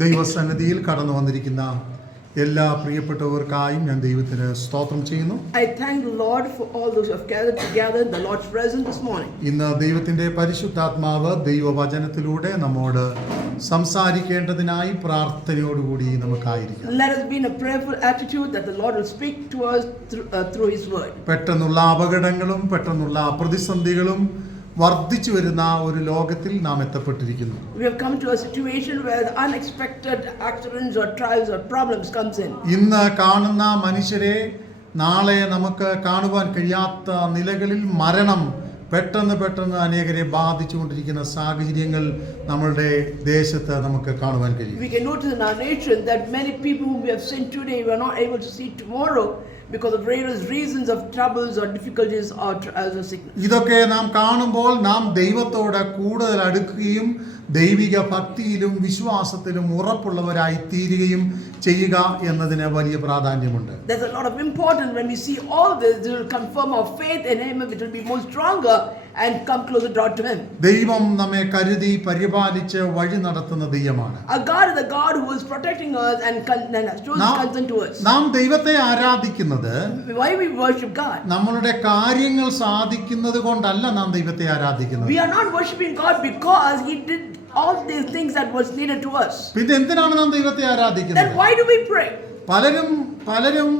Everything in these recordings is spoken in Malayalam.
ദൈവസന്നിധിയിൽ കടന്നു വന്നിരിക്കുന്ന എല്ലാ പ്രിയപ്പെട്ടവർക്കായും ഞാൻ ദൈവത്തിന് സ്തോത്രം ചെയ്യുന്നു. I thank the Lord for all those who have gathered together in the Lord's presence this morning. ഇന്ന് ദൈവത്തിന്റെ പരിശുദ്ധാത്മാവ് ദൈവവചനത്തിലൂടെ നമ്മോട് സംസാരിക്കേണ്ടതിനായി പ്രാർത്ഥനയോടുകൂടി നമുക്കായിരിക്കാം. Let us be in a prayerful attitude that the Lord will speak to us through His word. പെട്ടെന്നുള്ള അപകടങ്ങളും പെട്ടെന്നുള്ള പ്രതിസന്ധികളും വർദ്ധിച്ചു വരുന്ന ഒരു ലോകത്തിൽ നാം എത്തപ്പെട്ടിരിക്കുന്നു. We have come to a situation where the unexpected accidents or trials or problems comes in. ഇന്ന് കാണുന്ന മനുഷ്യരെ നാളെ നമുക്ക് കാണുവാൻ കഴിയാത്ത നിലകളിൽ മരണം പെട്ടെന്ന് അനേകരെ ബാധിച്ചുകൊണ്ടിരിക്കുന്ന സാഹചര്യങ്ങൾ നമ്മളുടെ ദേശത്ത് നമുക്ക് കാണുവാൻ കഴിയും. We can notice in our nation that many people whom we have seen today we are not able to see tomorrow because of various reasons of troubles or difficulties or trials or sickness. ഇതൊക്കെ നാം കാണുമ്പോൾ നാം ദൈവത്തോട് കൂടുതൽ അടുക്കുകയും ദൈവിക ഭക്തിയിലും വിശ്വാസത്തിലും ഉറപ്പുള്ളവരായി തീരുകയും ചെയ്യുക എന്നതിന് വലിയ പ്രാധാന്യമുണ്ട്. There's a lot of importance when we see all this. It will confirm our faith in Him, which will be more stronger and come closer to Him. ദൈവം നമ്മെ കരുതി പരിപാലിച്ച് വഴി നടത്തുന്ന ദൈവമാണ്. Our God is the God who is protecting us and shows concern to us. നാം ദൈവത്തെ ആരാധിക്കുന്നത് Why we worship God? നമ്മളുടെ കാര്യങ്ങൾ സാധിക്കുന്നത് കൊണ്ടല്ല നാം ദൈവത്തെ ആരാധിക്കുന്നത്. We are not worshiping God because He did all these things that was needed to us. പിന്നെ എന്തിനാണ് നാം ദൈവത്തെ ആരാധിക്കുന്നത്? Then why do we pray? പലരും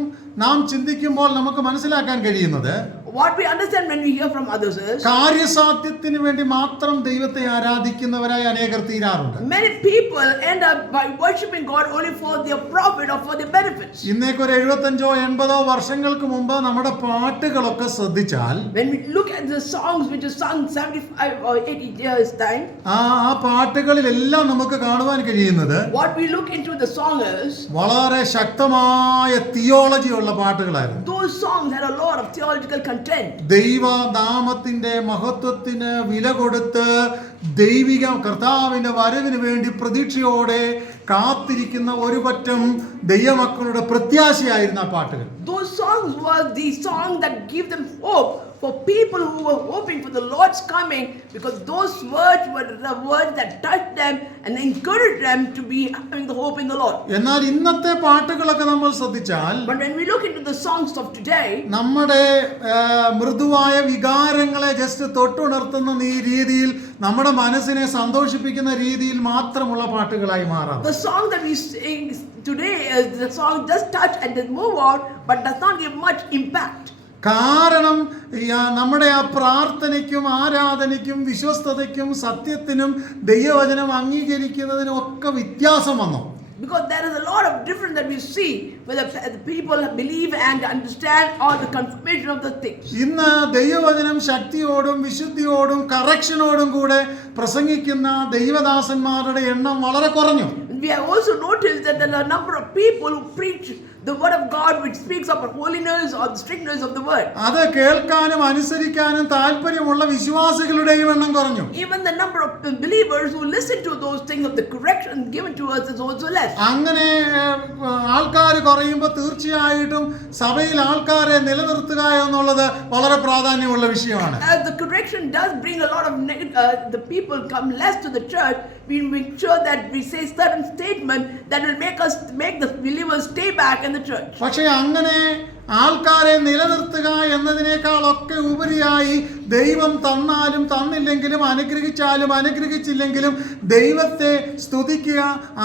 നാം ചിന്തിക്കുമ്പോൾ നമുക്ക് മനസ്സിലാക്കാൻ കഴിയുന്നത് What we understand when we hear from others is കാര്യസാധ്യത്തിന് വേണ്ടി മാത്രം ദൈവത്തെ ആരാധിക്കുന്നവരായി അനേകർ തീരാറുണ്ട്. many people end up by worshiping God only for their profit or for their benefits. ഇന്നേക്ക് ഒരു 75-80 വർഷങ്ങൾക്ക് മുമ്പ് നമ്മുടെ പാട്ടുകളൊക്കെ ശ്രദ്ധിച്ചാൽ When we look at the songs which is sung 75 or 80 years time, ആ പാട്ടുകളിലെല്ലാം നമുക്ക് കാണുവാൻ കഴിയുന്നത് what we look into the song is വളരെ ശക്തമായ തിയോളജി ഉള്ള പാട്ടുകളായിരുന്നു. those songs had a lot of theological content. ദൈവനാമത്തിന്റെ മഹത്വത്തിന് വില കൊടുത്ത് ദൈവിക കർത്താവിന്റെ വരവിന് വേണ്ടി പ്രതീക്ഷയോടെ കാത്തിരിക്കുന്ന ഒരു പറ്റം ദൈവമക്കളുടെ പ്രത്യാശയായിരുന്ന ആ പാട്ടുകൾ. Those songs were the song that give them hope for people who were hoping for the Lord's coming, because those words were the words that touched them and encouraged them to be having the hope in the Lord. എന്നാൽ ഇന്നത്തെ പാട്ടുകളൊക്കെ നമ്മൾ ശ്രദ്ധിച്ചാൽ But when we look into the songs of today, നമ്മുടെ മൃദുവായ വികാരങ്ങളെ ജസ്റ്റ് തൊട്ടുണർത്തുന്ന ഈ രീതിയിൽ നമ്മുടെ മനസ്സിനെ സന്തോഷിപ്പിക്കുന്ന രീതിയിൽ മാത്രമുള്ള പാട്ടുകളായി മാറാം. the song that we sing today is the song just touch and then move on, but does not give much impact. കാരണം നമ്മുടെ ആ പ്രാർത്ഥനയ്ക്കും ആരാധനയ്ക്കും വിശ്വസ്തതയ്ക്കും സത്യത്തിനും ദൈവവചനം അംഗീകരിക്കുന്നതിനും ഒക്കെ വ്യത്യാസം വന്നു. Because there is a lot of difference that we see whether the people believe and understand or the confirmation of the things. ഇന്ന് ദൈവവചനം ശക്തിയോടും വിശുദ്ധിയോടും കറക്ഷനോടും കൂടെ പ്രസംഗിക്കുന്ന ദൈവദാസന്മാരുടെ എണ്ണം വളരെ കുറഞ്ഞു. We have also noticed that there are a number of people who preach the word of God which speaks of holiness or the strictness of the word. അത് കേൾക്കാനും അനുസരിക്കാനും താല്പര്യമുള്ള വിശ്വാസികളുടെയും എണ്ണം കുറഞ്ഞു. Even the number of believers who listen to those things of the correction given to us is also less. അങ്ങനെ ആൾക്കാർ കുറയുമ്പോൾ തീർച്ചയായിട്ടും സഭയിൽ ആൾക്കാരെ നിലനിർത്തുക എന്നുള്ളത് വളരെ പ്രാധാന്യമുള്ള വിഷയമാണ്. As the correction does bring a lot of the people come less to the church, we make sure that we say certain statement that will make the believers stay back in the church. പക്ഷേ അങ്ങനെ ആൾക്കാരെ നിലനിർത്തുക എന്നതിനേക്കാളൊക്കെ ഉപരിയായി ദൈവം തന്നാലും തന്നില്ലെങ്കിലും അനുഗ്രഹിച്ചാലും അനുഗ്രഹിച്ചില്ലെങ്കിലും ദൈവത്തെ സ്തുതിക്കുക,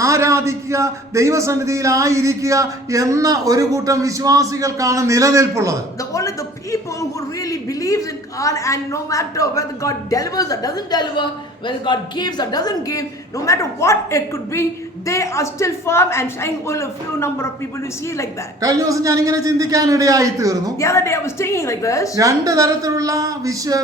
ആരാധിക്കുക, ദൈവസന്നിധിയിലായിരിക്കുക എന്ന ഒരു കൂട്ടം വിശ്വാസികൾക്കാണ് നിലനിൽപ്പുള്ളത്. Only the people who really believes in God, and no matter whether God delivers or doesn't deliver, whether God gives or doesn't give, no matter what it could be, they are still firm and saying only a few number of people we see like that. കഴിഞ്ഞ ദിവസം ഞാൻ ഇങ്ങനെ ചിന്തിക്കാൻ ഇടയായി തീർന്നു. The other day I was thinking like this. രണ്ട് തരത്തിലുള്ള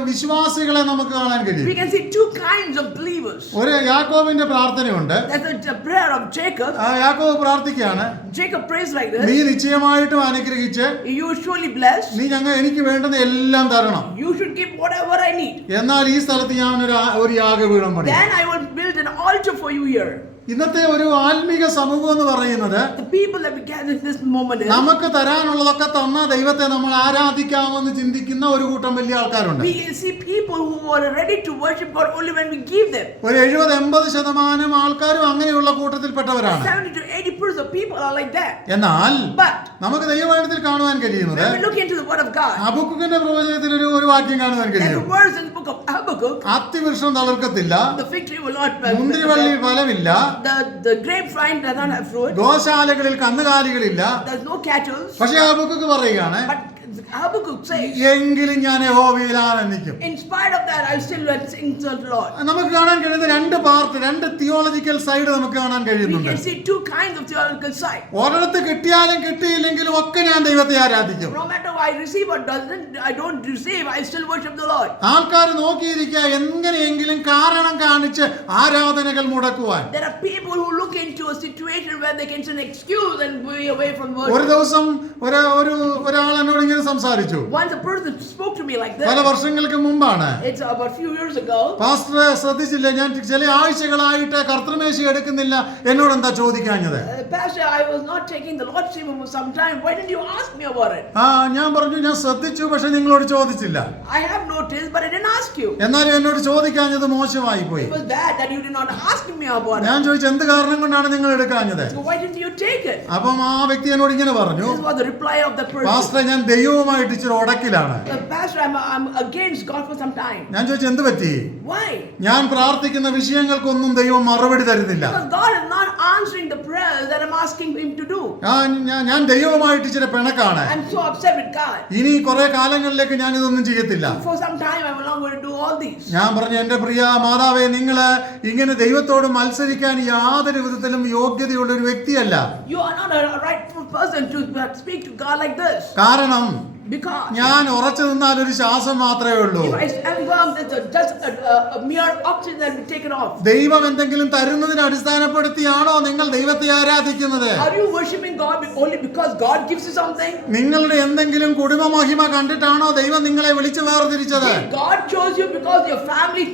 വിശ്വാസികളെ നമുക്ക് കാണാൻ കഴിയും. We can see two kinds of believers. ഒരു യാക്കോബിന്റെ പ്രാർത്ഥനയുണ്ട്. That's a prayer of Jacob. യാക്കോബ് പ്രാർത്ഥിക്കുകയാണ്, Jacob prays like this. നീ നിശ്ചയമായിട്ടും അനുഗ്രഹിച്ച് You surely bless. നീ എനിക്ക് വേണ്ടുന്ന എല്ലാം തരണം. You should give whatever I need. എന്നാൽ ഈ സ്ഥലത്ത് ഞാൻ ഒരു യാഗപീഠം പണിയും. Then I will build an altar for you here. ഇന്നത്തെ ഒരു ആത്മീക സമൂഹം എന്ന് പറയുന്നത് The people that we gather in this moment is, നമുക്ക് തരാനുള്ളതൊക്കെ തന്ന ദൈവത്തെ നമ്മൾ ആരാധിക്കാമെന്ന് ചിന്തിക്കുന്ന ഒരു കൂട്ടം വലിയ ആൾക്കാരുണ്ട്. we see people who are ready to worship God only when we give them. ഒരു 70-80% ആൾക്കാരും അങ്ങനെയുള്ള കൂട്ടത്തിൽപ്പെട്ടവരാണ്. 70 to 80% of people are like that. എന്നാൽ But നമുക്ക് ദൈവവചനത്തിൽ കാണുവാൻ കഴിയുന്നത് when we look into the word of God, ഹബക്കൂക്കിന്റെ പ്രവചനത്തിൽ ഒരു വാക്യം കാണുവാൻ there's കഴിയും. a verse in the book of Habakkuk, അത്തിവൃക്ഷം തളിർക്കത്തില്ല, the fig tree will not മുന്തിരിവള്ളി ഫലമില്ല, the grapevine does not have fruit, ഗോശാലകളിൽ കന്നുകാലികളില്ല. there's no cattle. പക്ഷേ ഹബക്കൂക്ക് പറയുകയാണ്, But Habakkuk says, എങ്കിലും ഞാൻ യഹോവയിൽ ആനന്ദിക്കും. in spite of that, I still will sing to the Lord. നമുക്ക് കാണാൻ കഴിയുന്ന രണ്ട് തിയോളജിക്കൽ സൈഡ് നമുക്ക് കാണാൻ We കഴിയുന്നുണ്ട്. can see two kinds of theological side. ഒരിടത്ത് കിട്ടിയാലും കിട്ടിയില്ലെങ്കിലും ഒക്കെ ഞാൻ ദൈവത്തെ ആരാധിക്കും. No matter I receive or I don't receive, I still worship the Lord. ആൾക്കാർ നോക്കിയിരിക്കുക എങ്ങനെയെങ്കിലും കാരണം കാണിച്ച് ആരാധനകൾ മുടക്കുവാൻ. There are people who look into a situation where they can say an excuse and be away from ഒരു worship. ദിവസം ഒരാൾ എന്നോട് ഇങ്ങനെ സംസാരിച്ചു. Once a person spoke to me like പല this. വർഷങ്ങൾക്ക് മുമ്പാണ്. It's about a few years ago. Pastor ശ്രദ്ധിച്ചില്ല, ഞാൻ ചില ആഴ്ചകളായിട്ട് കർത്തൃമേശ എടുക്കുന്നില്ല, എന്നോട് എന്താ ചോദിക്കാഞ്ഞത്? Pastor, I was not taking the Lordship for some time. Why didn't you ask me about it? ഞാൻ പറഞ്ഞു, ഞാൻ ശ്രദ്ധിച്ചു, പക്ഷെ നിങ്ങളോട് ചോദിച്ചില്ല. I have noticed, but I didn't ask you. എന്നാലും എന്നോട് ചോദിക്കാഞ്ഞത് മോശമായി പോയി. It was bad that you did not ask me about it. ഞാൻ ചോദിച്ചു, എന്ത് കാരണം കൊണ്ടാണ് നിങ്ങൾ എടുക്കാഞ്ഞത്? So why didn't you take it? അപ്പം ആ വ്യക്തി എന്നോട് ഇങ്ങനെ പറഞ്ഞു, This was the reply of the person. Pastor, ഞാൻ ദൈവവുമായിട്ട് ഇച്ചിരി ഉടക്കിലാണ്. Pastor, I'm against God for some time. ഞാൻ ചോദിച്ചു, എന്ത് പറ്റി? Why? ഞാൻ പ്രാർത്ഥിക്കുന്ന വിഷയങ്ങൾക്കൊന്നും ദൈവം മറുപടി തരുന്നില്ല. Because God is not answering the prayers that I'm asking Him to do. ഞാൻ ദൈവവുമായിട്ട് ഇച്ചിരി പിണക്കാണ്. I'm so upset with God. ഇനി കുറെ കാലങ്ങളിലേക്ക് ഞാൻ ഇതൊന്നും ചെയ്യത്തില്ല. For some time, I'm not going to do all these. ഞാൻ പറഞ്ഞു, എന്റെ പ്രിയ മാതാവേ, നിങ്ങള് ഇങ്ങനെ ദൈവത്തോട് മത്സരിക്കാൻ യാതൊരു വിധത്തിലും യോഗ്യതയുള്ള ഒരു വ്യക്തിയല്ല. You are not a rightful person to speak to God like this. കാരണം Because ഞാൻ ഉറച്ചു നിന്നാൽ ഒരു ശ്വാസം മാത്രമേ ഉള്ളൂ. if I stand firm, there's just a mere oxygen that will be taken off. ദൈവം എന്തെങ്കിലും തരുന്നതിനെ അടിസ്ഥാനപ്പെടുത്തിയാണോ നിങ്ങൾ ദൈവത്തെ ആരാധിക്കുന്നത്? Are you worshiping God only because God gives you something? നിങ്ങളുടെ എന്തെങ്കിലും കുടുംബ മഹിമ കണ്ടിട്ടാണോ ദൈവം നിങ്ങളെ വിളിച്ചു വേർതിരിച്ചത്? Did God chose you because your family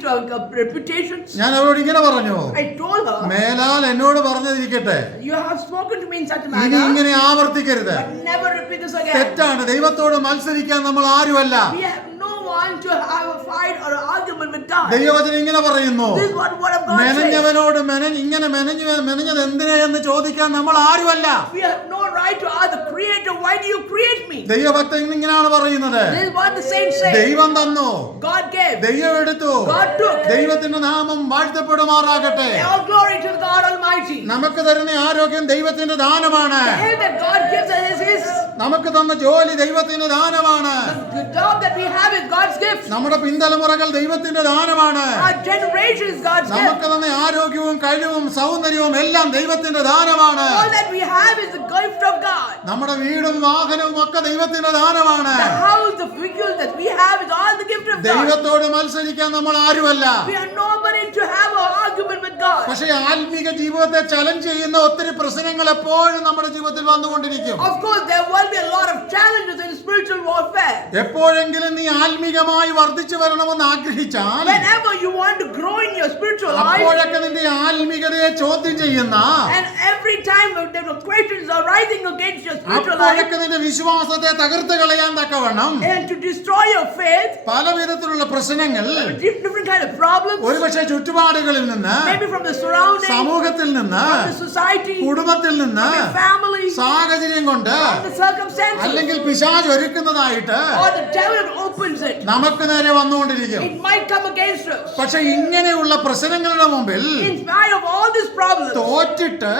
reputation? ഞാൻ അവരോട് ഇങ്ങനെ പറഞ്ഞു, I told her, മേലാൽ എന്നോട് പറഞ്ഞതിരിക്കട്ടെ, you have spoken to me in such a ഇനി manner, ഇങ്ങനെ ആവർത്തിക്കരുത്. but never repeat this again. തെറ്റാണ്. ദൈവത്തോട് മത്സരിക്കാൻ നമ്മൾ ആരുമല്ല. We have no one to have a fight or an argument with God. ദൈവവചനം ഇങ്ങനെ പറയുന്നു, This is what word of God says. മെനഞ്ഞവനോട് മെനഞ്ഞത് എന്തിനാ എന്ന് ചോദിക്കാൻ നമ്മൾ ആരുമല്ല. We have no right to ask the Creator, why do you create me? ദൈവഭക്തൻ ഇങ്ങനെയാണ് പറയുന്നത്, This is what the saints say. ദൈവം തന്നു, God gave. ദൈവം എടുത്തു, God took. ദൈവത്തിന്റെ നാമം വാഴ്ത്തപ്പെടുമാറാകട്ടെ. All glory to God Almighty. നമുക്ക് തരുന്ന ആരോഗ്യം ദൈവത്തിന്റെ ദാനമാണ്. The health that God gives us is His. നമുക്ക് തന്ന ജോലി ദൈവത്തിന്റെ ദാനമാണ്. The job that we have is God's gift. നമ്മുടെ പിന്തലമുറകൾ ദൈവത്തിന്റെ ദാനമാണ്. Our generation is God's gift. നമുക്ക് തന്ന ആരോഗ്യവും കഴിവും സൗന്ദര്യവും എല്ലാം ദൈവത്തിന്റെ ദാനമാണ്. All that we have is the gift of God. നമ്മുടെ വീടും വാഹനവും ഒക്കെ ദൈവത്തിന്റെ ദാനമാണ്. The house, the vehicles that we have is all the gift of God. ദൈവത്തോട് മത്സരിക്കാൻ നമ്മൾ ആരുമല്ല. We are nobody to have an argument with God. പക്ഷേ ആത്മീക ജീവിതത്തെ ചലഞ്ച് ചെയ്യുന്ന ഒത്തിരി പ്രശ്നങ്ങൾ എപ്പോഴും നമ്മുടെ ജീവിതത്തിൽ വന്നുകൊണ്ടിരിക്കും. Of course, there will be a lot of challenges in spiritual warfare. എപ്പോഴെങ്കിലും നീ ആത്മീകമായി വർദ്ധിച്ചു വരണമെന്ന് ആഗ്രഹിച്ചാൽ, Whenever you want to grow in your spiritual life, അപ്പോഴൊക്കെ നിന്റെ ആത്മീകതയെ ചോദ്യം ചെയ്യുന്ന, and every time the questions are rising against your spiritual life, അപ്പോഴൊക്കെ നിന്റെ വിശ്വാസത്തെ തകർത്ത് കളയാൻ തക്കവണ്ണം and to destroy your faith, പല വിധത്തിലുള്ള പ്രശ്നങ്ങൾ different kind of problems, ഒരുപക്ഷെ ചുറ്റുപാടുകളിൽ നിന്ന്, maybe from the surroundings, സമൂഹത്തിൽ നിന്ന്, from the society, കുടുംബത്തിൽ നിന്ന്, from your family, സാഹചര്യം കൊണ്ട്, from the circumstances, അല്ലെങ്കിൽ പിശാച് ഒരുക്കുന്നതായിട്ട് or the devil opens it. നമുക്ക് നേരെ വന്നുകൊണ്ടിരിക്കും. It might come against us. പക്ഷെ ഇങ്ങനെയുള്ള പ്രശ്നങ്ങളുടെ മുമ്പിൽ In spite of all these problems, തോറ്റിട്ട്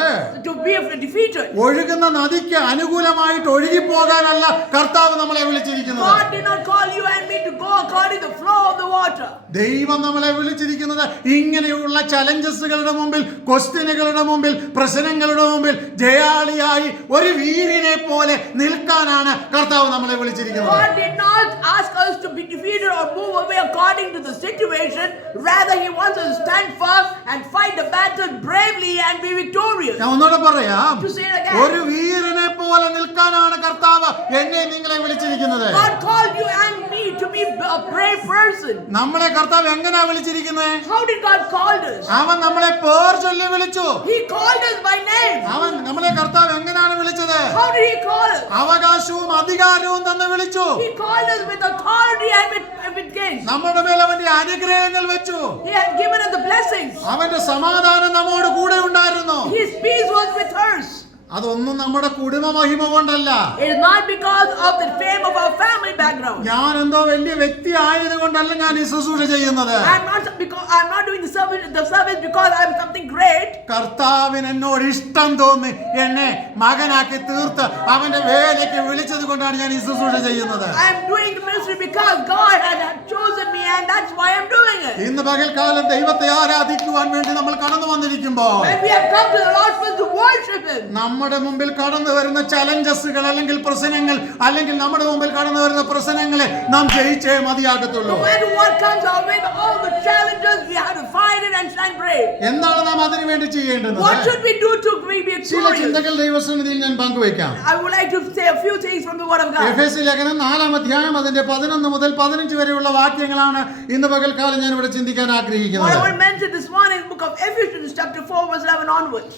to be defeated. ഒഴുകുന്ന നദിക്ക് അനുകൂലമായിട്ട് ഒഴുകിപ്പോകാനല്ല കർത്താവ് നമ്മളെ വിളിച്ചിരിക്കുന്നത്. God did not call you and me to go according to the flow of the water. ദൈവം നമ്മളെ വിളിച്ചിരിക്കുന്നത് ഇങ്ങനെയുള്ള ചലഞ്ചസുകളുടെ മുമ്പിൽ, ക്വസ്റ്റ്യനുകളുടെ മുമ്പിൽ, പ്രശ്നങ്ങളുടെ മുമ്പിൽ ജയാളിയായി ഒരു വീരനെ പോലെ നിൽക്കാനാണ് കർത്താവ് നമ്മളെ വിളിച്ചിരിക്കുന്നത്. God did not ask us to be defeated or move away according to the situation. Rather, He wants us to stand firm and fight the battle bravely and be victorious. ഞാൻ ഒന്നുകൂടെ പറയാം, To say it again. ഒരു വീരനെ പോലെ നിൽക്കാനാണ് കർത്താവ് എന്നെ നിങ്ങളെ വിളിച്ചിരിക്കുന്നത്. God called you and me to be a brave person. നമ്മളെ കർത്താവ് എങ്ങനെയാ വിളിച്ചിരിക്കുന്നത്? How did God call us? അവൻ നമ്മളെ പേർ ചൊല്ലി വിളിച്ചു. He called us by name. അവൻ നമ്മളെ കർത്താവ് എങ്ങനെയാണ് വിളിച്ചത്? How did he call us? അവകാശവും അധികാരവും തന്ന് വിളിച്ചു. He called us with authority and with grace. നമ്മുടെ മേൽ അവന്റെ അനുഗ്രഹങ്ങൾ വെച്ചു. He had given us the blessings. അവന്റെ സമാധാനം നമ്മോട് കൂടെ ഉണ്ടായിരുന്നു. His peace was with us. അതൊന്നും നമ്മുടെ കുടുംബ മഹിമ കൊണ്ടല്ല. It is not because of the fame of our family background. ഞാൻ എന്തോ വലിയ വ്യക്തി ആയതുകൊണ്ടല്ല ഞാൻ ഈ ശുശ്രൂഷ ചെയ്യുന്നത്. I'm not doing the service because I'm something great. കർത്താവിന് എന്നോട് ഇഷ്ടം തോന്നി എന്നെ മകനാക്കി തീർത്ത് അവന്റെ വേലയ്ക്ക് വിളിച്ചത് കൊണ്ടാണ് ഞാൻ ഈ ശുശ്രൂഷ ചെയ്യുന്നത്. I'm doing the ministry because God has chosen me and that's why I'm doing it. ഇന്ന് പകൽക്കാലം ദൈവത്തെ ആരാധിക്കുവാൻ വേണ്ടി നമ്മൾ കടന്നു വന്നിരിക്കുമ്പോൾ When we have come to the Lord's place to worship Him, നമ്മുടെ മുമ്പിൽ കടന്നു വരുന്ന ചലഞ്ചസുകൾ അല്ലെങ്കിൽ പ്രശ്നങ്ങൾ അല്ലെങ്കിൽ നമ്മുടെ മുമ്പിൽ കടന്നു വരുന്ന പ്രശ്നങ്ങളെ നാം ജയിച്ചേ മതിയാകത്തുള്ളൂ. no matter what comes our way, all the challenges, we have to fight it and stand brave. എന്താണ് നാം അതിനു വേണ്ടി ചെയ്യേണ്ടത്? What should we do to be ചില victorious? ചിന്തകൾ ദൈവസന്നിധിയിൽ ഞാൻ പങ്കുവയ്ക്കാം. I would like to say a few things from the Word of God. എഫേസ്യ ലേഖനം 4-ാം അധ്യായം അതിന്റെ 11 മുതൽ 15 വരെയുള്ള വാക്യങ്ങളാണ് ഇന്ന് പകൽക്കാലം ഞാൻ ഇവിടെ ചിന്തിക്കാൻ What I ആഗ്രഹിക്കുന്നത്. want to mention this morning is the book of Ephesians chapter 4 verse 11 onwards.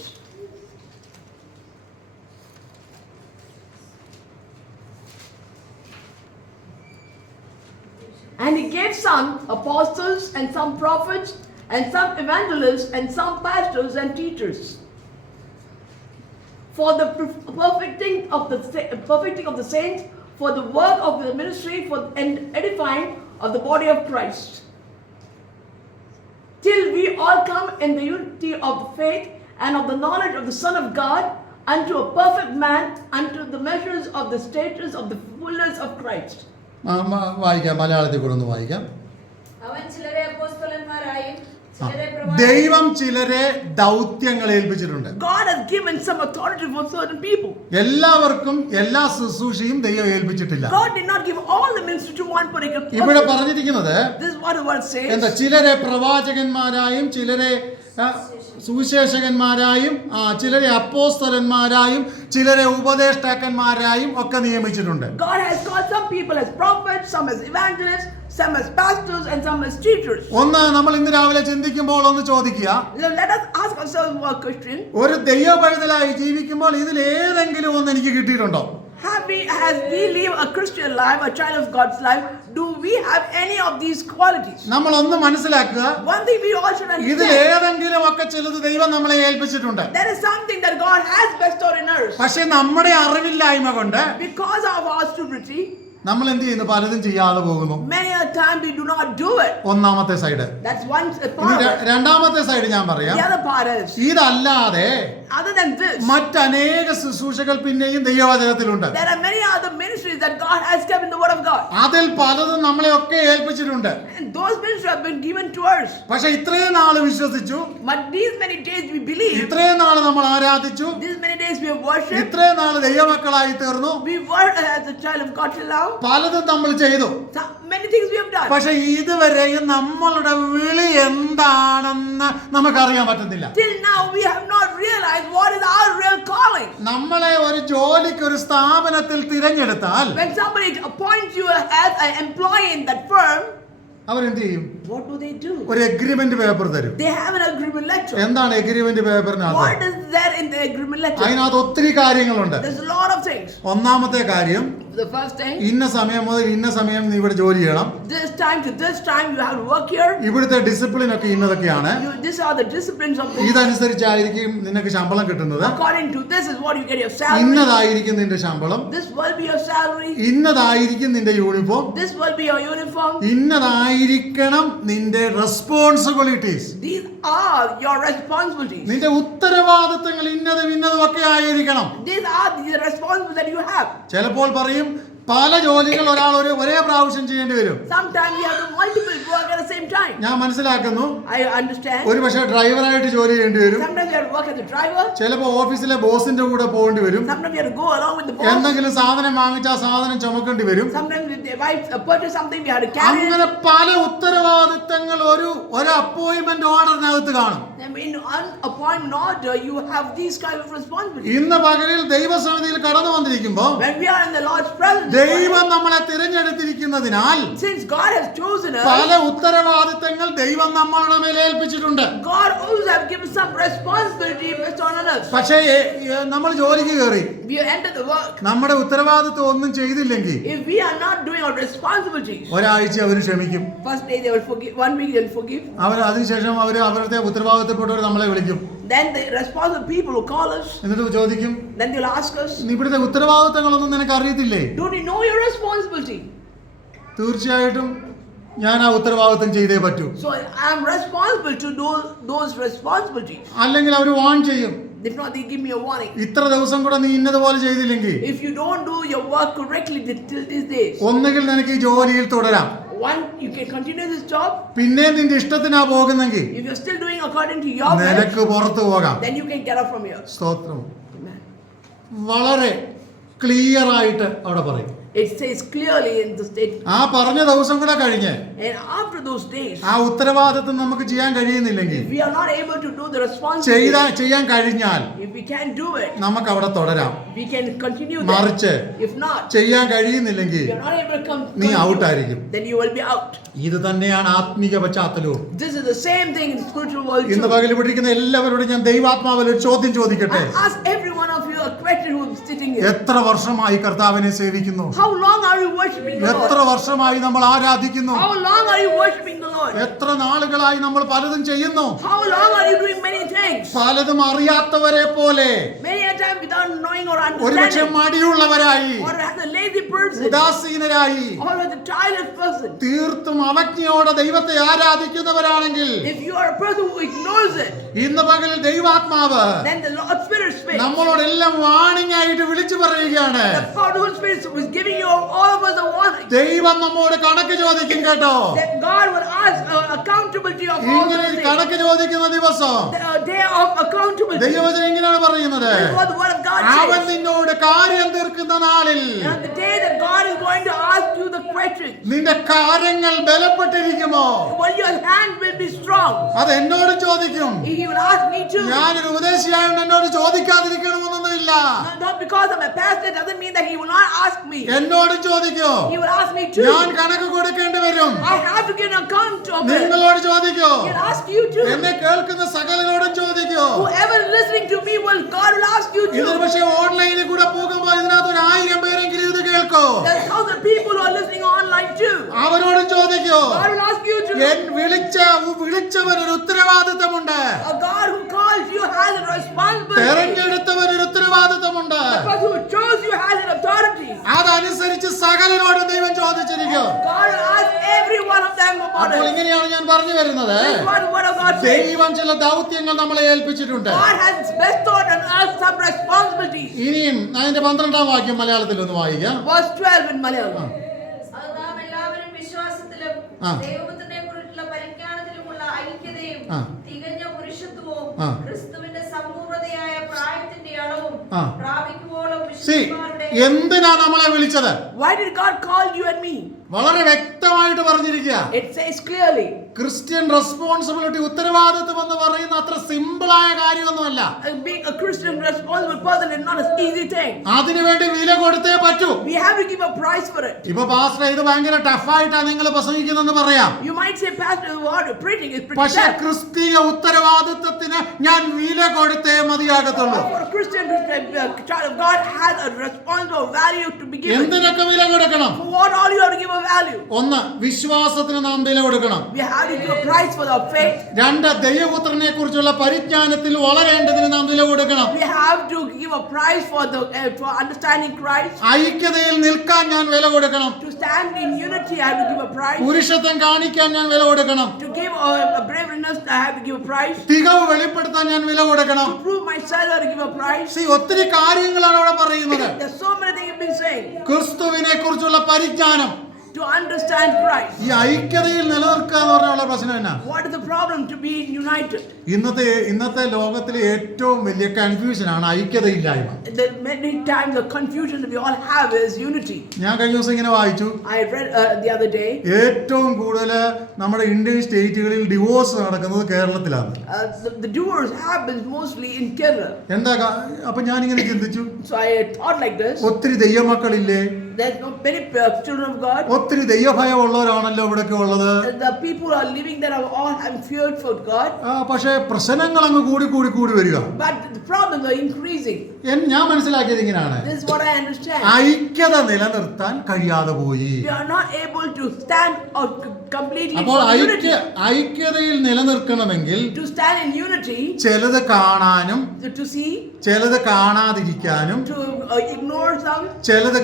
And He gave some apostles and some prophets and some evangelists and some pastors and teachers for the perfecting of the saints, for the work of the ministry, for and edifying of the body of Christ, till we all come in the unity of the faith and of the knowledge of the Son of God, unto a perfect man, unto the measures of the status of the fullness of Christ. വായിക്കാം, മലയാളത്തിൽ കൂടെ ഒന്ന് വായിക്കാം. അവൻ ചിലരെ അപ്പോസ്തലന്മാരായും ചിലരെ ദൈവം ചിലരെ ദൗത്യങ്ങൾ ഏൽപ്പിച്ചിട്ടുണ്ട്. God has given some authority for certain people. എല്ലാവർക്കും എല്ലാ ശുശ്രൂഷയും ദൈവം ഏൽപ്പിച്ചിട്ടില്ല. God did not give all the ministry to one particular ഇവിടെ person. പറഞ്ഞിരിക്കുന്നത് This is what the word എന്താ? says. ചിലരെ പ്രവാചകന്മാരായും ചിലരെ സുവിശേഷകന്മാരായും ചിലരെ അപ്പോസ്തലന്മാരായും ചിലരെ ഉപദേഷ്ടാക്കന്മാരായും ഒക്കെ നിയമിച്ചിട്ടുണ്ട്. God has called some people as prophets, some as evangelists, some as pastors, and some as teachers. ഒന്ന് നമ്മൾ ഇന്ന് രാവിലെ ചിന്തിക്കുമ്പോൾ ഒന്ന് ചോദിക്കുക, Now let us ask ourselves one question. ഒരു ദൈവപൈതലായി ജീവിക്കുമ്പോൾ ഇതിൽ ഏതെങ്കിലും ഒന്ന് എനിക്ക് കിട്ടിയിട്ടുണ്ടോ? As we live a Christian life, a child of God's life, do we have any of these qualities? നമ്മൾ ഒന്ന് മനസ്സിലാക്കുക, One thing we all should ഇതിൽ understand. ഏതെങ്കിലും ഒക്കെ ചിലത് ദൈവം നമ്മളെ ഏൽപ്പിച്ചിട്ടുണ്ട്. There is something that God has bestowed in us. പക്ഷെ നമ്മുടെ അറിവില്ലായ്മ കൊണ്ട് Because of our stupidity, നമ്മൾ എന്ത് ചെയ്യുന്നു? പലതും ചെയ്യാതെ പോകുന്നു. many a time we do not do it. ഒന്നാമത്തെ സൈഡ്. That's one ഇനി part of it. രണ്ടാമത്തെ സൈഡ് ഞാൻ പറയാം. The other part is, ഇതല്ലാതെ other than this, മറ്റനേക ശുശ്രൂഷകൾ പിന്നെയും ദൈവവചനത്തിലുണ്ട്. there are many other ministries that God has kept in the Word of God. അതിൽ പലതും നമ്മളെ ഒക്കെ ഏൽപ്പിച്ചിട്ടുണ്ട്. And those ministries have been given to us. പക്ഷെ ഇത്രയും നാള് വിശ്വസിച്ചു, But these many days we believe, ഇത്രയും നാള് നമ്മൾ ആരാധിച്ചു, these many days we have worshipped, ഇത്രയും നാള് ദൈവമക്കളായി തീർന്നു, we were as a child of God till now. പലതും നമ്മൾ ചെയ്തു. Many things we have done. പക്ഷെ ഇതുവരെയും നമ്മളുടെ വിളി എന്താണെന്ന് നമുക്കറിയാൻ പറ്റുന്നില്ല. Till now we have not realized what is our real calling. നമ്മളെ ഒരു ജോലിക്ക് ഒരു സ്ഥാപനത്തിൽ തിരഞ്ഞെടുത്താൽ When somebody appoints you as an employee in that firm, അവരെന്ത് ചെയ്യും? what do? ഒരു എഗ്രിമെന്റ് പേപ്പർ തരും. They have an agreement letter. എന്താണ് agreement പേപ്പറിനകത്ത്? What is there in the agreement letter? അതിനകത്ത് ഒത്തിരി കാര്യങ്ങളുണ്ട്. There's a lot of things. ഒന്നാമത്തെ കാര്യം, The first thing, ഇന്ന സമയം മുതൽ ഇന്ന സമയം നീ ഇവിടെ ജോലി ചെയ്യണം. this time to this time you have to work here. ഇവിടുത്തെ ഡിസിപ്ലിൻ ഒക്കെ ഇന്നതൊക്കെയാണ്. These are the disciplines of the. ഇതനുസരിച്ചായിരിക്കും നിനക്ക് ശമ്പളം കിട്ടുന്നത്. According to this is what you get your salary. ഇന്നതായിരിക്കും നിന്റെ ശമ്പളം. This will be your salary. ഇന്നതായിരിക്കും നിന്റെ uniform. This will be your uniform. ഇന്നതായിരിക്കണം നിന്റെ responsibilities. These are your responsibilities. നിന്റെ ഉത്തരവാദിത്തങ്ങൾ ഇന്നതും ഒക്കെ ആയിരിക്കണം. These are the responsibilities that you have. ചിലപ്പോൾ പറയും പല ജോലികൾ ഒരാൾ ഒരേ പ്രാവശ്യം ചെയ്യേണ്ടി വരും. Sometimes you have to multiple work at the same time. ഞാൻ മനസ്സിലാക്കുന്നു. I understand. ഒരു പക്ഷേ ഡ്രൈവറായിട്ട് ജോലി ചെയ്യേണ്ടി വരും. Sometimes you have to work as a driver. ചിലപ്പോൾ ഓഫീസിലെ ബോസിന്റെ കൂടെ പോകേണ്ടി വരും. Sometimes you have to go along with the boss. എന്തെങ്കിലും സാധനം വാങ്ങിച്ചാൽ ആ സാധനം ചുമക്കേണ്ടി വരും. Sometimes if the wife purchase something, we have to carry it. അങ്ങനെ പല ഉത്തരവാദിത്തങ്ങൾ ഒരു അപ്പോയിന്റ്മെന്റ് ഓർഡറിനകത്ത് കാണും. In appointment order, you have these kind of responsibilities. ഇന്ന് പകലിൽ ദൈവസന്നിധിയിൽ കടന്നു വന്നിരിക്കുമ്പോൾ When we are in the Lord's presence, ദൈവം നമ്മളെ തിരഞ്ഞെടുത്തിരിക്കുന്നതിനാൽ since God has chosen us, പല ഉത്തരവാദിത്തങ്ങൾ ദൈവം നമ്മളുടെ മേൽ ഏൽപ്പിച്ചിട്ടുണ്ട്. God always have given some responsibility based on us. പക്ഷേ നമ്മൾ ജോലിക്ക് കയറി We enter the work. നമ്മുടെ ഉത്തരവാദിത്വം ഒന്നും ചെയ്തില്ലെങ്കിൽ If we are not doing our responsibilities, ഒരാഴ്ച അവർ ക്ഷമിക്കും. first day they will forgive, 1 week they will forgive. അതിനുശേഷം അവരുടെ ഉത്തരവാദിത്തപ്പെട്ടവർ നമ്മളെ വിളിക്കും. Then the responsible people will call us. എന്നിട്ട് ചോദിക്കും, Then they'll ask us, നീ ഇവിടുത്തെ ഉത്തരവാദിത്തങ്ങളൊന്നും നിനക്ക് അറിയത്തില്ലേ? don't you know your responsibility? തീർച്ചയായിട്ടും ഞാൻ ആ ഉത്തരവാദിത്തം ചെയ്തേ പറ്റൂ. So I am responsible to do those responsibilities. അല്ലെങ്കിൽ അവർ വാൺ ചെയ്യും, If not, they give me a warning. ഇത്ര ദിവസം കൂടെ നീ ഇന്നതുപോലെ ചെയ്തില്ലെങ്കിൽ If you don't do your work correctly till these days, ഒന്നുകിൽ നിനക്ക് ഈ ജോലിയിൽ തുടരാം, one, you can continue this job. പിന്നെ നിന്റെ ഇഷ്ടത്തിനാ പോകുന്നെങ്കിൽ If you're still doing according to your will, നിനക്ക് പുറത്തു പോകാം. then you can get up from here. സ്തോത്രം. Amen. വളരെ ക്ലിയർ ആയിട്ട് അവിടെ പറയും. It says clearly in the statement. ആ പറഞ്ഞ ദിവസം കൂടെ കഴിഞ്ഞ് And after those days, ആ ഉത്തരവാദിത്വം നമുക്ക് ചെയ്യാൻ കഴിയുന്നില്ലെങ്കിൽ, if we are not able to do the responsibility, ചെയ്യാൻ കഴിഞ്ഞാൽ if we can't do it, നമുക്ക് അവിടെ തുടരാം. we can continue മറിച്ച് that. If not, ചെയ്യാൻ കഴിയുന്നില്ലെങ്കിൽ if you are not able to come, നീ ഔട്ടായിരിക്കും. then you will be out. ഇത് തന്നെയാണ് ആത്മീക പശ്ചാത്തലവും. This is the same thing in the spiritual world ഇന്ന് too. പകൽ ഇവിടെ ഇരിക്കുന്ന എല്ലാവരോടും ഞാൻ ദൈവാത്മാവിൽ ഒരു ചോദ്യം ചോദിക്കട്ടെ. I ask every one of you a question who is sitting here. എത്ര വർഷമായി കർത്താവിനെ സേവിക്കുന്നു? How long are you worshiping the എത്ര Lord? വർഷമായി നമ്മൾ ആരാധിക്കുന്നു? How long are you worshiping the Lord? എത്ര നാളുകളായി നമ്മൾ പലതും ചെയ്യുന്നു? How long are you doing many things? പലതും അറിയാത്തവരെ പോലെ, Many a time without knowing or ഒരുപക്ഷെ understanding, മടിയുള്ളവരായി, or as a lazy person, ഉദാസീനരായി, or as a tired person. തീർത്തും അവജ്ഞയോടെ ദൈവത്തെ ആരാധിക്കുന്നവരാണെങ്കിൽ If you are a person who ignores it, ഇന്ന് പകലിൽ ദൈവാത്മാവ് then the Lord Spirit speaks. നമ്മളോടെല്ലാം വാണിംഗ് ആയിട്ട് വിളിച്ചു പറയുകയാണ്. The power of the Holy Spirit was giving you all of us a warning. ദൈവം നമ്മോട് കണക്ക് ചോദിക്കും കേട്ടോ. That God will ask accountability of all ഇങ്ങനെ those things. കണക്ക് ചോദിക്കുന്ന ദിവസം The day of accountability. ദൈവവചനം ഇങ്ങനെയാണ് പറയുന്നത്, This is what the word of God അവൻ says. നിന്നോട് കാര്യം തീർക്കുന്ന നാളിൽ And on the day that God is going to ask you the question, നിന്റെ കാര്യങ്ങൾ ബലപ്പെട്ടിരിക്കുമോ? well, your hand will be strong. അത് എന്നോട് ചോദിക്കും. He will ask me too. ഞാനൊരു ഉപദേശിയായോണ്ട് എന്നോട് ചോദിക്കാതിരിക്കണമെന്നൊന്നുമില്ല. Not because I'm a pastor doesn't mean that he will not ask me. എന്നോട് ചോദിക്കോ? He will ask me too. ഞാൻ കണക്ക് കൊടുക്കേണ്ടി വരും. I have to give an account of it. നിങ്ങളോട് ചോദിക്കോ? He'll ask you too. എന്നെ കേൾക്കുന്ന സകലരോടും ചോദിക്കോ? Whoever is listening to me, will God will ask you ഇത് too. പക്ഷേ ഓൺലൈനിൽ കൂടെ പോകുമ്പോ ഇതിനകത്ത് 1000 പേരെങ്കിലും ഇത് കേൾക്കോ? There's other people who are listening online too. അവരോടും ചോദിക്കോ? God will ask you too. വിളിച്ചവർ ഒരു ഉത്തരവാദിത്തമുണ്ട്. A God who calls you has a responsibility. തെരഞ്ഞെടുത്തവർ ഒരു ഉത്തരവാദിത്തമുണ്ട്. The person who chose you has an authority. അതനുസരിച്ച് സകലരോടും ദൈവം ചോദിച്ചിരിക്കും. God will ask every one of them about അപ്പോൾ it. ഇങ്ങനെയാണ് ഞാൻ പറഞ്ഞു വരുന്നത്, This is what the word of God says. ദൈവം ചില ദൗത്യങ്ങൾ നമ്മളെ ഏൽപ്പിച്ചിട്ടുണ്ട്. God has bestowed on us some responsibilities. ഇനിയും അതിന്റെ 12-ാം വാക്യം മലയാളത്തിൽ ഒന്ന് വായിക്കാം. Verse 12 in Malayalam. അത് നാം എല്ലാവരും വിശ്വാസത്തിലും ആ. ദൈവത്തിനെ കുറിച്ചുള്ള പരിജ്ഞാനത്തിലുമുള്ള ഐക്യതയും ആ. തികഞ്ഞ പുരുഷത്വവും ആ. ക്രിസ്തുവിന്റെ സമ്പൂർണ്ണതയായ പ്രായത്തിന്റെ അളവും ആ. പ്രാപിക്കുവോളം See, വിശുദ്ധന്മാരുടെ എന്തിനാ നമ്മളെ വിളിച്ചത്? Why did God call you and me? വളരെ വ്യക്തമായിട്ട് പറഞ്ഞിരിക്കുക. It says clearly. Christian responsibility, ഉത്തരവാദിത്വം എന്ന് പറയുന്ന അത്ര സിമ്പിളായ കാര്യമൊന്നുമല്ല. Being a Christian responsible person is not an easy thing. അതിനുവേണ്ടി വില കൊടുത്തേ പറ്റൂ. We have to give a price for it. ഇപ്പൊ പാസ്റ്റർ ഇത് ഭയങ്കര ടഫായിട്ടാണ് നിങ്ങൾ പ്രസംഗിക്കുന്നതെന്ന് പറയാം. You might say, Pastor, the word of preaching is pretty പക്ഷെ tough. ക്രിസ്തീയ ഉത്തരവാദിത്വത്തിന് ഞാൻ വില കൊടുത്തേ മതിയാകത്തുള്ളൂ. For a Christian child of God has a responsible value to be given. എന്തിനൊക്കെ വില കൊടുക്കണം? For what all you have to give a value. ഒന്ന്, വിശ്വാസത്തിന് നാം വില കൊടുക്കണം. We have to give a price for the faith. രണ്ട്, ദൈവപുത്രനെ കുറിച്ചുള്ള പരിജ്ഞാനത്തിൽ വളരേണ്ടതിന് നാം വില കൊടുക്കണം. We have to give a price for for understanding Christ. ഐക്യതയിൽ നിൽക്കാൻ ഞാൻ വില കൊടുക്കണം. To stand in unity, I have to give a price. പുരുഷത്വം കാണിക്കാൻ ഞാൻ വില കൊടുക്കണം. To give a braveness, I have to give a price. തികവ് വെളിപ്പെടുത്താൻ ഞാൻ വില കൊടുക്കണം. To prove myself, I have to give a price. ഒത്തിരി കാര്യങ്ങളാണ് അവിടെ പറയുന്നത്. There's so many things you've been saying. ക്രിസ്തുവിനെ കുറിച്ചുള്ള പരിജ്ഞാനം, to understand Christ. ഈ ഐക്യതയിൽ നിലനിൽക്കുക എന്ന് പറഞ്ഞുള്ള പ്രശ്നം എന്നാ? What is the problem to be united? ഇന്നത്തെ ലോകത്തിലെ ഏറ്റവും വലിയ കൺഫ്യൂഷൻ ആണ് ഐക്യതയില്ലായ്മ. Many times the confusion that we all have is unity. ഞാൻ കഴിഞ്ഞ ദിവസം ഇങ്ങനെ വായിച്ചു, I read the other day. ഏറ്റവും കൂടുതൽ നമ്മുടെ ഇന്ത്യൻ സ്റ്റേറ്റുകളിൽ ഡിവോഴ്സ് നടക്കുന്നത് കേരളത്തിലാണ്. The divorce happens mostly in Kerala. അപ്പൊ ഞാൻ ഇങ്ങനെ ചിന്തിച്ചു, So I thought like this. ഒത്തിരി ദൈവമക്കളില്ലേ? There's no many children of God. ഒത്തിരി ദൈവഭയം ഉള്ളവരാണല്ലോ ഇവിടെയൊക്കെ ഉള്ളത്. The people are living there are all have feared for God. പക്ഷേ പ്രശ്നങ്ങൾ അങ്ങ് കൂടി വരിക. But the problems are increasing. ഞാൻ മനസ്സിലാക്കിയത് ഇങ്ങനെയാണ്, This is what I understand. ഐക്യത നിലനിർത്താൻ കഴിയാതെ പോയി. We are not able to stand out completely അപ്പോൾ for unity. ഐക്യതയിൽ നിലനിൽക്കണമെങ്കിൽ To stand in unity, ചിലത് കാണാനും to see, ചിലത് കാണാതിരിക്കാനും to ignore some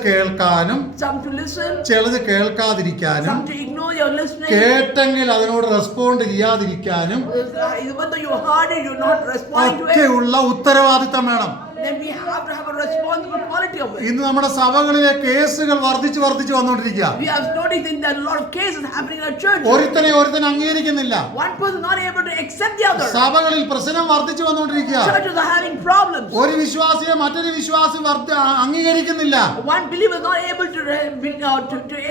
കേൾക്കാനും to listen, ചിലത് കേൾക്കാതിരിക്കാനും some to ignore your listening. കേട്ടെങ്കിൽ അതിനോട് respond ചെയ്യാതിരിക്കാനും Even though you heard it, you're not responding to it. ഒക്കെയുള്ള ഉത്തരവാദിത്തം വേണം. Then we have to have a responsible quality of it. ഇന്ന് നമ്മുടെ സഭകളിലെ കേസുകൾ വർദ്ധിച്ചു വന്നുകൊണ്ടിരിക്കുക. We have noticed that a lot of cases happening in our church. ഒരുത്തൻ അംഗീകരിക്കുന്നില്ല. One person not able to accept the other. സഭകളിൽ പ്രശ്നം വർദ്ധിച്ചു വന്നുകൊണ്ടിരിക്കുക. Churches are having problems. ഒരു വിശ്വാസിയെ മറ്റൊരു വിശ്വാസി അംഗീകരിക്കുന്നില്ല. One believer is not able to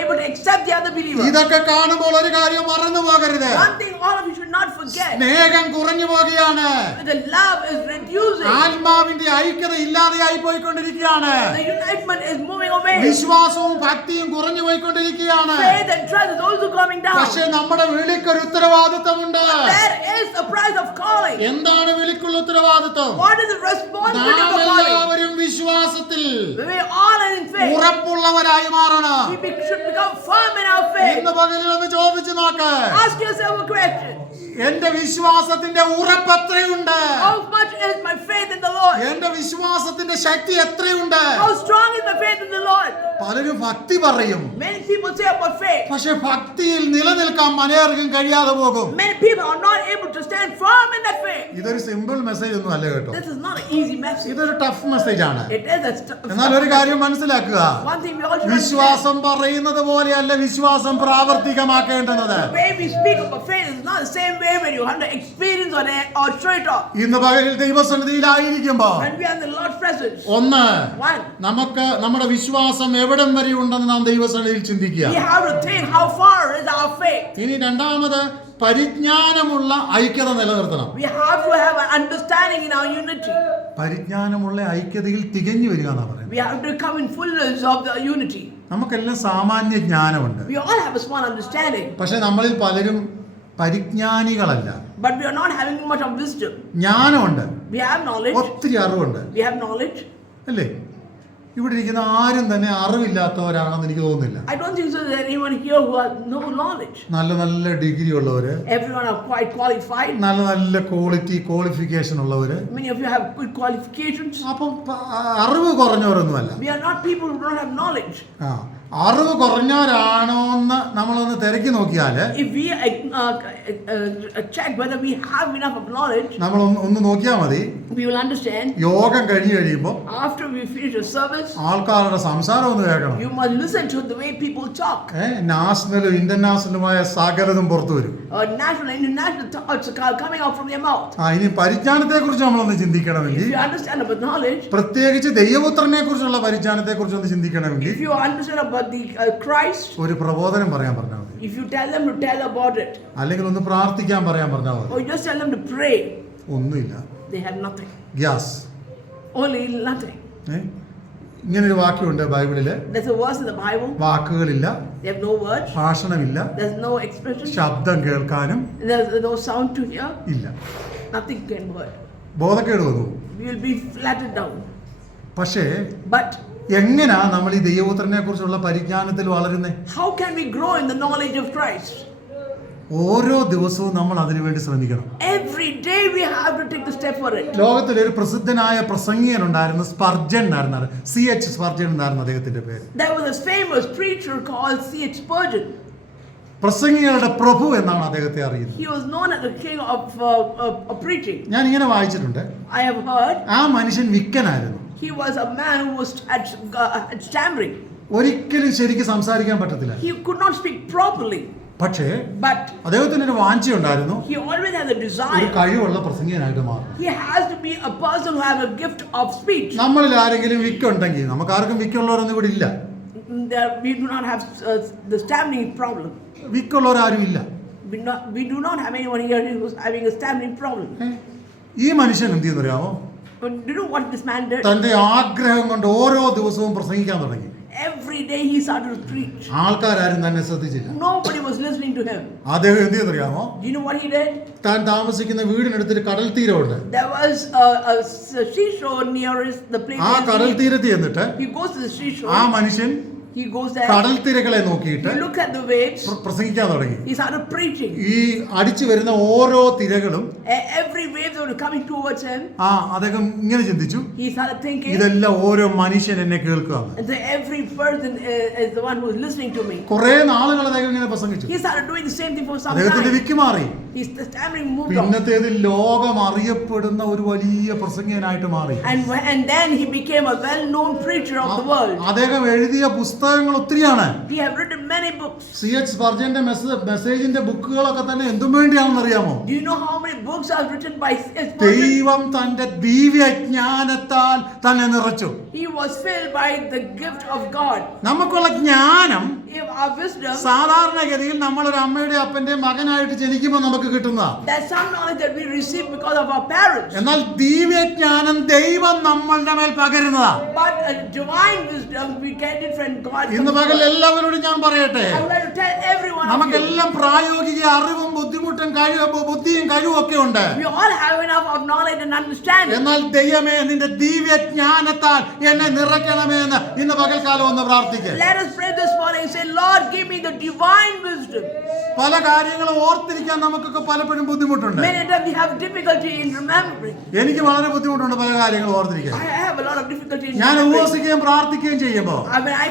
able to accept the other believer. ഇതൊക്കെ കാണുമ്പോൾ ഒരു കാര്യം മറന്നു പോകരുത്. One thing all of you should not forget. സ്നേഹം കുറഞ്ഞു പോകുകയാണ്. The love is reducing. ആത്മാവിന്റെ ഐക്യത ഇല്ലാതെയായി പോയിക്കൊണ്ടിരിക്കുകയാണ്. The unitement is moving away. വിശ്വാസവും ഭക്തിയും കുറഞ്ഞു പോയിക്കൊണ്ടിരിക്കുകയാണ്. Faith and trust is also coming down. പക്ഷേ നമ്മുടെ വിളിക്കൊരു ഉത്തരവാദിത്തമുണ്ട്. There is a price of calling. എന്താണ് വിളിക്കുള്ള ഉത്തരവാദിത്തം? What is the responsibility of the calling? എല്ലാവരും വിശ്വാസത്തിൽ We all are in faith. ഉറപ്പുള്ളവരായി മാറണം. We should become firm in our faith. ഇന്ന് പകലിൽ ഒന്ന് ചോദിച്ചു നോക്ക്, Ask yourself a question. എന്റെ വിശ്വാസത്തിന്റെ ഉറപ്പ് എത്രയുണ്ട്? How much is my faith in the Lord? എന്റെ വിശ്വാസത്തിന്റെ ശക്തി എത്രയുണ്ട്? How strong is my faith in the Lord? പലരും ഭക്തി പറയും, Many people say about faith. പക്ഷെ ഭക്തിയിൽ നിലനിൽക്കാൻ മനേർക്കും കഴിയാതെ പോകും. Many people are not able to stand firm in that faith. ഇതൊരു സിമ്പിൾ മെസ്സേജ് ഒന്നും അല്ല കേട്ടോ. This is not an easy message. ഇതൊരു ടഫ് മെസ്സേജ് ആണ്. It is എന്നാൽ ഒരു കാര്യം മനസ്സിലാക്കുക, one thing we all should വിശ്വാസം പറയുന്നത് പോലെയല്ല വിശ്വാസം പ്രാവർത്തികമാക്കേണ്ടത്. The way we speak about faith is not the same way when you have to experience or show it off. ഇന്ന് പകലിൽ ദൈവസന്നിധിയിലായിരിക്കുമ്പോൾ When we are in the Lord's presence. ഒന്ന്, One, നമുക്ക് നമ്മുടെ വിശ്വാസം എവിടം വരെ ഉണ്ടെന്ന് നാം ദൈവസന്നിധിയിൽ ചിന്തിക്കുക. we have to think how far is our faith. ഇനി രണ്ടാമത്, പരിജ്ഞാനമുള്ള ഐക്യത നിലനിർത്തണം. We have to have an understanding in our unity. പരിജ്ഞാനമുള്ള ഐക്യതയിൽ തികഞ്ഞു വരിക എന്നാ പറയുന്നത്. We have to come in fullness of the unity. നമുക്കെല്ലാം സാമാന്യ ജ്ഞാനമുണ്ട്, We all have a small understanding, പക്ഷെ നമ്മളിൽ പലരും പരിജ്ഞാനികളല്ല. but we are not having much of wisdom. ജ്ഞാനമുണ്ട്, We have knowledge. ഒത്തിരി അറിവുണ്ട്, We have knowledge. അല്ലേ? ഇവിടെ ഇരിക്കുന്ന ആരും തന്നെ അറിവില്ലാത്തവരാണെന്ന് എനിക്ക് തോന്നുന്നില്ല. I don't think so that anyone here who has no knowledge. നല്ല ഡിഗ്രി ഉള്ളവര്, Everyone are quite qualified. നല്ല ക്വാളിഫിക്കേഷൻ ഉള്ളവര്, Many of you have good qualifications. അപ്പം അറിവ് കുറഞ്ഞവരൊന്നുമല്ല. We are not people who don't have knowledge. അറിവ് കുറഞ്ഞവരാണോ എന്ന് നമ്മളൊന്ന് തിരക്കി നോക്കിയാല്, If we check whether we have enough of knowledge, നമ്മൾ ഒന്ന് നോക്കിയാൽ മതി. we will understand. യോഗം കഴിഞ്ഞു കഴിയുമ്പോൾ After we finish the service, ആൾക്കാരുടെ സംസാരം ഒന്ന് കേൾക്കണം. you must listen to the way people talk. നാഷണലും ഇന്റർനാഷണലുമായ സകലതും പുറത്തു വരും. National and international thoughts are coming out from their mouth. ഇനി പരിജ്ഞാനത്തെ കുറിച്ച് നമ്മളൊന്ന് If ചിന്തിക്കണമെങ്കിൽ, you understand about knowledge, പ്രത്യേകിച്ച് ദൈവപുത്രനെ കുറിച്ചുള്ള പരിജ്ഞാനത്തെ കുറിച്ച് ഒന്ന് ചിന്തിക്കണമെങ്കിൽ, if you understand about the Christ, ഒരു പ്രബോധനം പറയാൻ പറഞ്ഞാൽ മതി. if you tell them to tell about it, അല്ലെങ്കിൽ ഒന്ന് പ്രാർത്ഥിക്കാൻ പറയാൻ പറഞ്ഞാൽ മതി. or you just tell them to pray, ഒന്നുമില്ല. they have nothing. Gas. Only nothing. ഇങ്ങനൊരു വാക്യമുണ്ട് ബൈബിളില്. There's a verse in the Bible. വാക്കുകളില്ല, They have no words. ഭാഷണമില്ല, There's no expression. ശബ്ദം കേൾക്കാനും There's no sound to hear. ഇല്ല. Nothing can word. ബോധക്കേട് വന്നു. We will be flattened down. പക്ഷേ But എങ്ങനാ നമ്മൾ ഈ ദൈവപുത്രനെ കുറിച്ചുള്ള പരിജ്ഞാനത്തിൽ വളരുന്നേ? how can we grow in the knowledge of Christ? ഓരോ ദിവസവും നമ്മൾ അതിനുവേണ്ടി ശ്രമിക്കണം. Every day we have to take the step for it. ലോകത്തിൽ ഒരു പ്രസിദ്ധനായ പ്രസംഗികൻ ഉണ്ടായിരുന്നു, സ്പർജൻ എന്നായിരുന്നു. C.H. സ്പർജൻ എന്നായിരുന്നു അദ്ദേഹത്തിന്റെ പേര്. There was a famous preacher called C.H. Spurgeon. പ്രസംഗികളുടെ പ്രഭു എന്നാണ് അദ്ദേഹത്തെ അറിയുന്നത്. He was known as the king of preaching. ഞാൻ ഇങ്ങനെ വായിച്ചിട്ടുണ്ട്, I have heard ആ മനുഷ്യൻ വിക്കനായിരുന്നു. he was a man who had stammering. ഒരിക്കലും ശരിക്ക് സംസാരിക്കാൻ പറ്റത്തില്ല. He could not speak properly. പക്ഷേ But അദ്ദേഹത്തിന് ഒരു വാഞ്ചയുണ്ടായിരുന്നു, he always has a ഒരു desire. കഴിവുള്ള പ്രസംഗികനായിട്ട് മാറും. He has to be a person who has a gift of speech. നമ്മളിൽ ആരെങ്കിലും വിക്കുണ്ടെങ്കിൽ, നമുക്ക് ആർക്കും വിക്കുള്ളവരൊന്നും ഇവിടെ ഇല്ല. We do not have the stammering problem. വിക്കുള്ളവരാരും ഇല്ല. We do not have anyone here who is having a stammering problem. ഈ മനുഷ്യൻ എന്ത് ചെയ്യുന്നറിയാമോ? But do you know what this man did? തന്റെ ആഗ്രഹം കൊണ്ട് ഓരോ ദിവസവും പ്രസംഗിക്കാൻ തുടങ്ങി. Every day he started to preach. ആൾക്കാരും തന്നെ ശ്രദ്ധിച്ചില്ല. Nobody was listening to him. അദ്ദേഹം എന്ത് ചെയ്യുന്നറിയാമോ? Do you know what he did? താൻ താമസിക്കുന്ന വീടിനടുത്തൊരു കടൽ തീരമുണ്ട്. There was a seashore nearest the place. ആ കടൽ തീരത്ത് ചെന്നിട്ട് He goes to the seashore. ആ മനുഷ്യൻ He goes there. കടൽ തിരകളെ നോക്കിയിട്ട് He looked at the waves. പ്രസംഗിക്കാൻ തുടങ്ങി. He started preaching. ഈ അടിച്ചു വരുന്ന ഓരോ തിരകളും Every wave that was coming towards him. അദ്ദേഹം ഇങ്ങനെ ചിന്തിച്ചു, He started thinking. ഇതെല്ലാം ഓരോ മനുഷ്യൻ എന്നെ കേൾക്കുക. And so every person is the one who is listening to me. കുറെ നാളുകൾ അദ്ദേഹം ഇങ്ങനെ പ്രസംഗിച്ചു. He started doing the same thing for some അദ്ദേഹത്തിന്റെ time. വിക്ക് മാറി. His stammering moved on. പിന്നത്തേത് ലോകം അറിയപ്പെടുന്ന ഒരു വലിയ പ്രസംഗികനായിട്ട് മാറി. And then he became a well-known preacher of the world. അദ്ദേഹം എഴുതിയ പുസ്തകങ്ങൾ ഒത്തിരിയാണ്. He have written many books. C.H. സ്പർജന്റെ മെസ്സേജിന്റെ ബുക്കുകളൊക്കെ തന്നെ എന്തും വേണ്ടിയാണെന്ന് അറിയാമോ? Do you know how many books are written by C.H. Spurgeon? ദൈവം തന്റെ ദിവ്യജ്ഞാനത്താൽ തന്നെ നിറച്ചു. He was filled by the gift of God. നമുക്കുള്ള ജ്ഞാനം Our wisdom, സാധാരണഗതിയിൽ നമ്മളൊരു അമ്മയുടെ അപ്പന്റെ മകനായിട്ട് ജനിക്കുമ്പോൾ നമുക്ക് കിട്ടുന്ന, that's some knowledge that we receive because of our parents. എന്നാൽ ദിവ്യജ്ഞാനം ദൈവം നമ്മളുടെ മേൽ പകരുന്നതാ. But a divine wisdom we get it from God. ഇന്ന് പകൽ എല്ലാവരോടും ഞാൻ പറയട്ടെ, I would like to tell everyone of you, നമുക്കെല്ലാം പ്രായോഗിക അറിവും ബുദ്ധിയും കഴിവും ഒക്കെ ഉണ്ട്. we all have enough of knowledge and understanding. എന്നാൽ ദൈവമേ നിന്റെ ദിവ്യജ്ഞാനത്താൽ എന്നെ നിറയ്ക്കണമേ എന്ന് ഇന്ന് പകൽക്കാലം ഒന്ന് പ്രാർത്ഥിക്കുക. Let us pray this morning and say, Lord, give me the divine wisdom. പല കാര്യങ്ങളും ഓർത്തിരിക്കാൻ നമുക്കൊക്കെ പലപ്പോഴും ബുദ്ധിമുട്ടുണ്ട്. Many times we have difficulty in remembering. എനിക്ക് വളരെ ബുദ്ധിമുട്ടുണ്ട് പല കാര്യങ്ങൾ ഓർത്തിരിക്കാൻ. I have a lot of difficulty in ഞാൻ remembering. ഉപവസിക്കുകയും പ്രാർത്ഥിക്കുകയും ചെയ്യുമ്പോൾ When I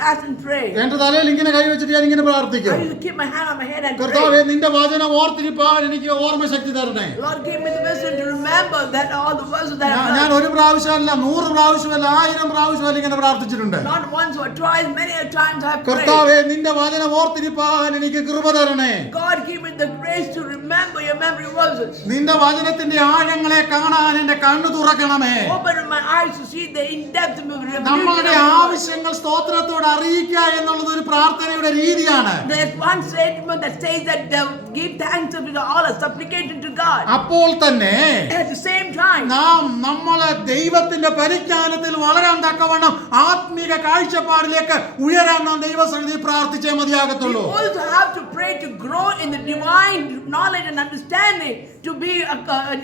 fast and pray, എന്റെ തലയിൽ ഇങ്ങനെ കൈവച്ചിട്ട് ഞാൻ ഇങ്ങനെ I പ്രാർത്ഥിക്കും, used to keep my hand on my head and കർത്താവേ pray. നിന്റെ വചനം ഓർത്തിരിപ്പാൻ എനിക്ക് ഓർമ്മശക്തി തരണേ. Lord, give me the wisdom to remember that all the verses that I've ഞാൻ learned. ഒരു പ്രാവശ്യമല്ല 100 പ്രാവശ്യമല്ല 1000 പ്രാവശ്യമല്ല ഇങ്ങനെ പ്രാർത്ഥിച്ചിട്ടുണ്ട്. Not once or twice, many a times I've prayed. കർത്താവേ നിന്റെ വചനം ഓർത്തിരിപ്പാൻ എനിക്ക് കൃപ തരണേ. God, give me the grace to remember your memory verses. നിന്റെ വചനത്തിന്റെ ആഴങ്ങളെ കാണാൻ എന്റെ കണ്ണു തുറക്കണമേ. Open my eyes to see the in-depth of revelation. നമ്മളുടെ ആവശ്യങ്ങൾ സ്തോത്രത്തോടെ അറിയിക്കുക എന്നുള്ളത് ഒരു പ്രാർത്ഥനയുടെ രീതിയാണ്. There's one statement that says that give thanks with all a supplication to God. അപ്പോൾ തന്നെ At the same time, നമ്മളെ ദൈവത്തിന്റെ പരിജ്ഞാനത്തിൽ വളരാൻ തക്കവണ്ണം ആത്മീക കാഴ്ചപ്പാടിലേക്ക് ഉയരാൻ നാം ദൈവസന്നിധിയിൽ പ്രാർത്ഥിച്ചേ we മതിയാകത്തുള്ളൂ. also have to pray to grow in the divine knowledge and understanding to be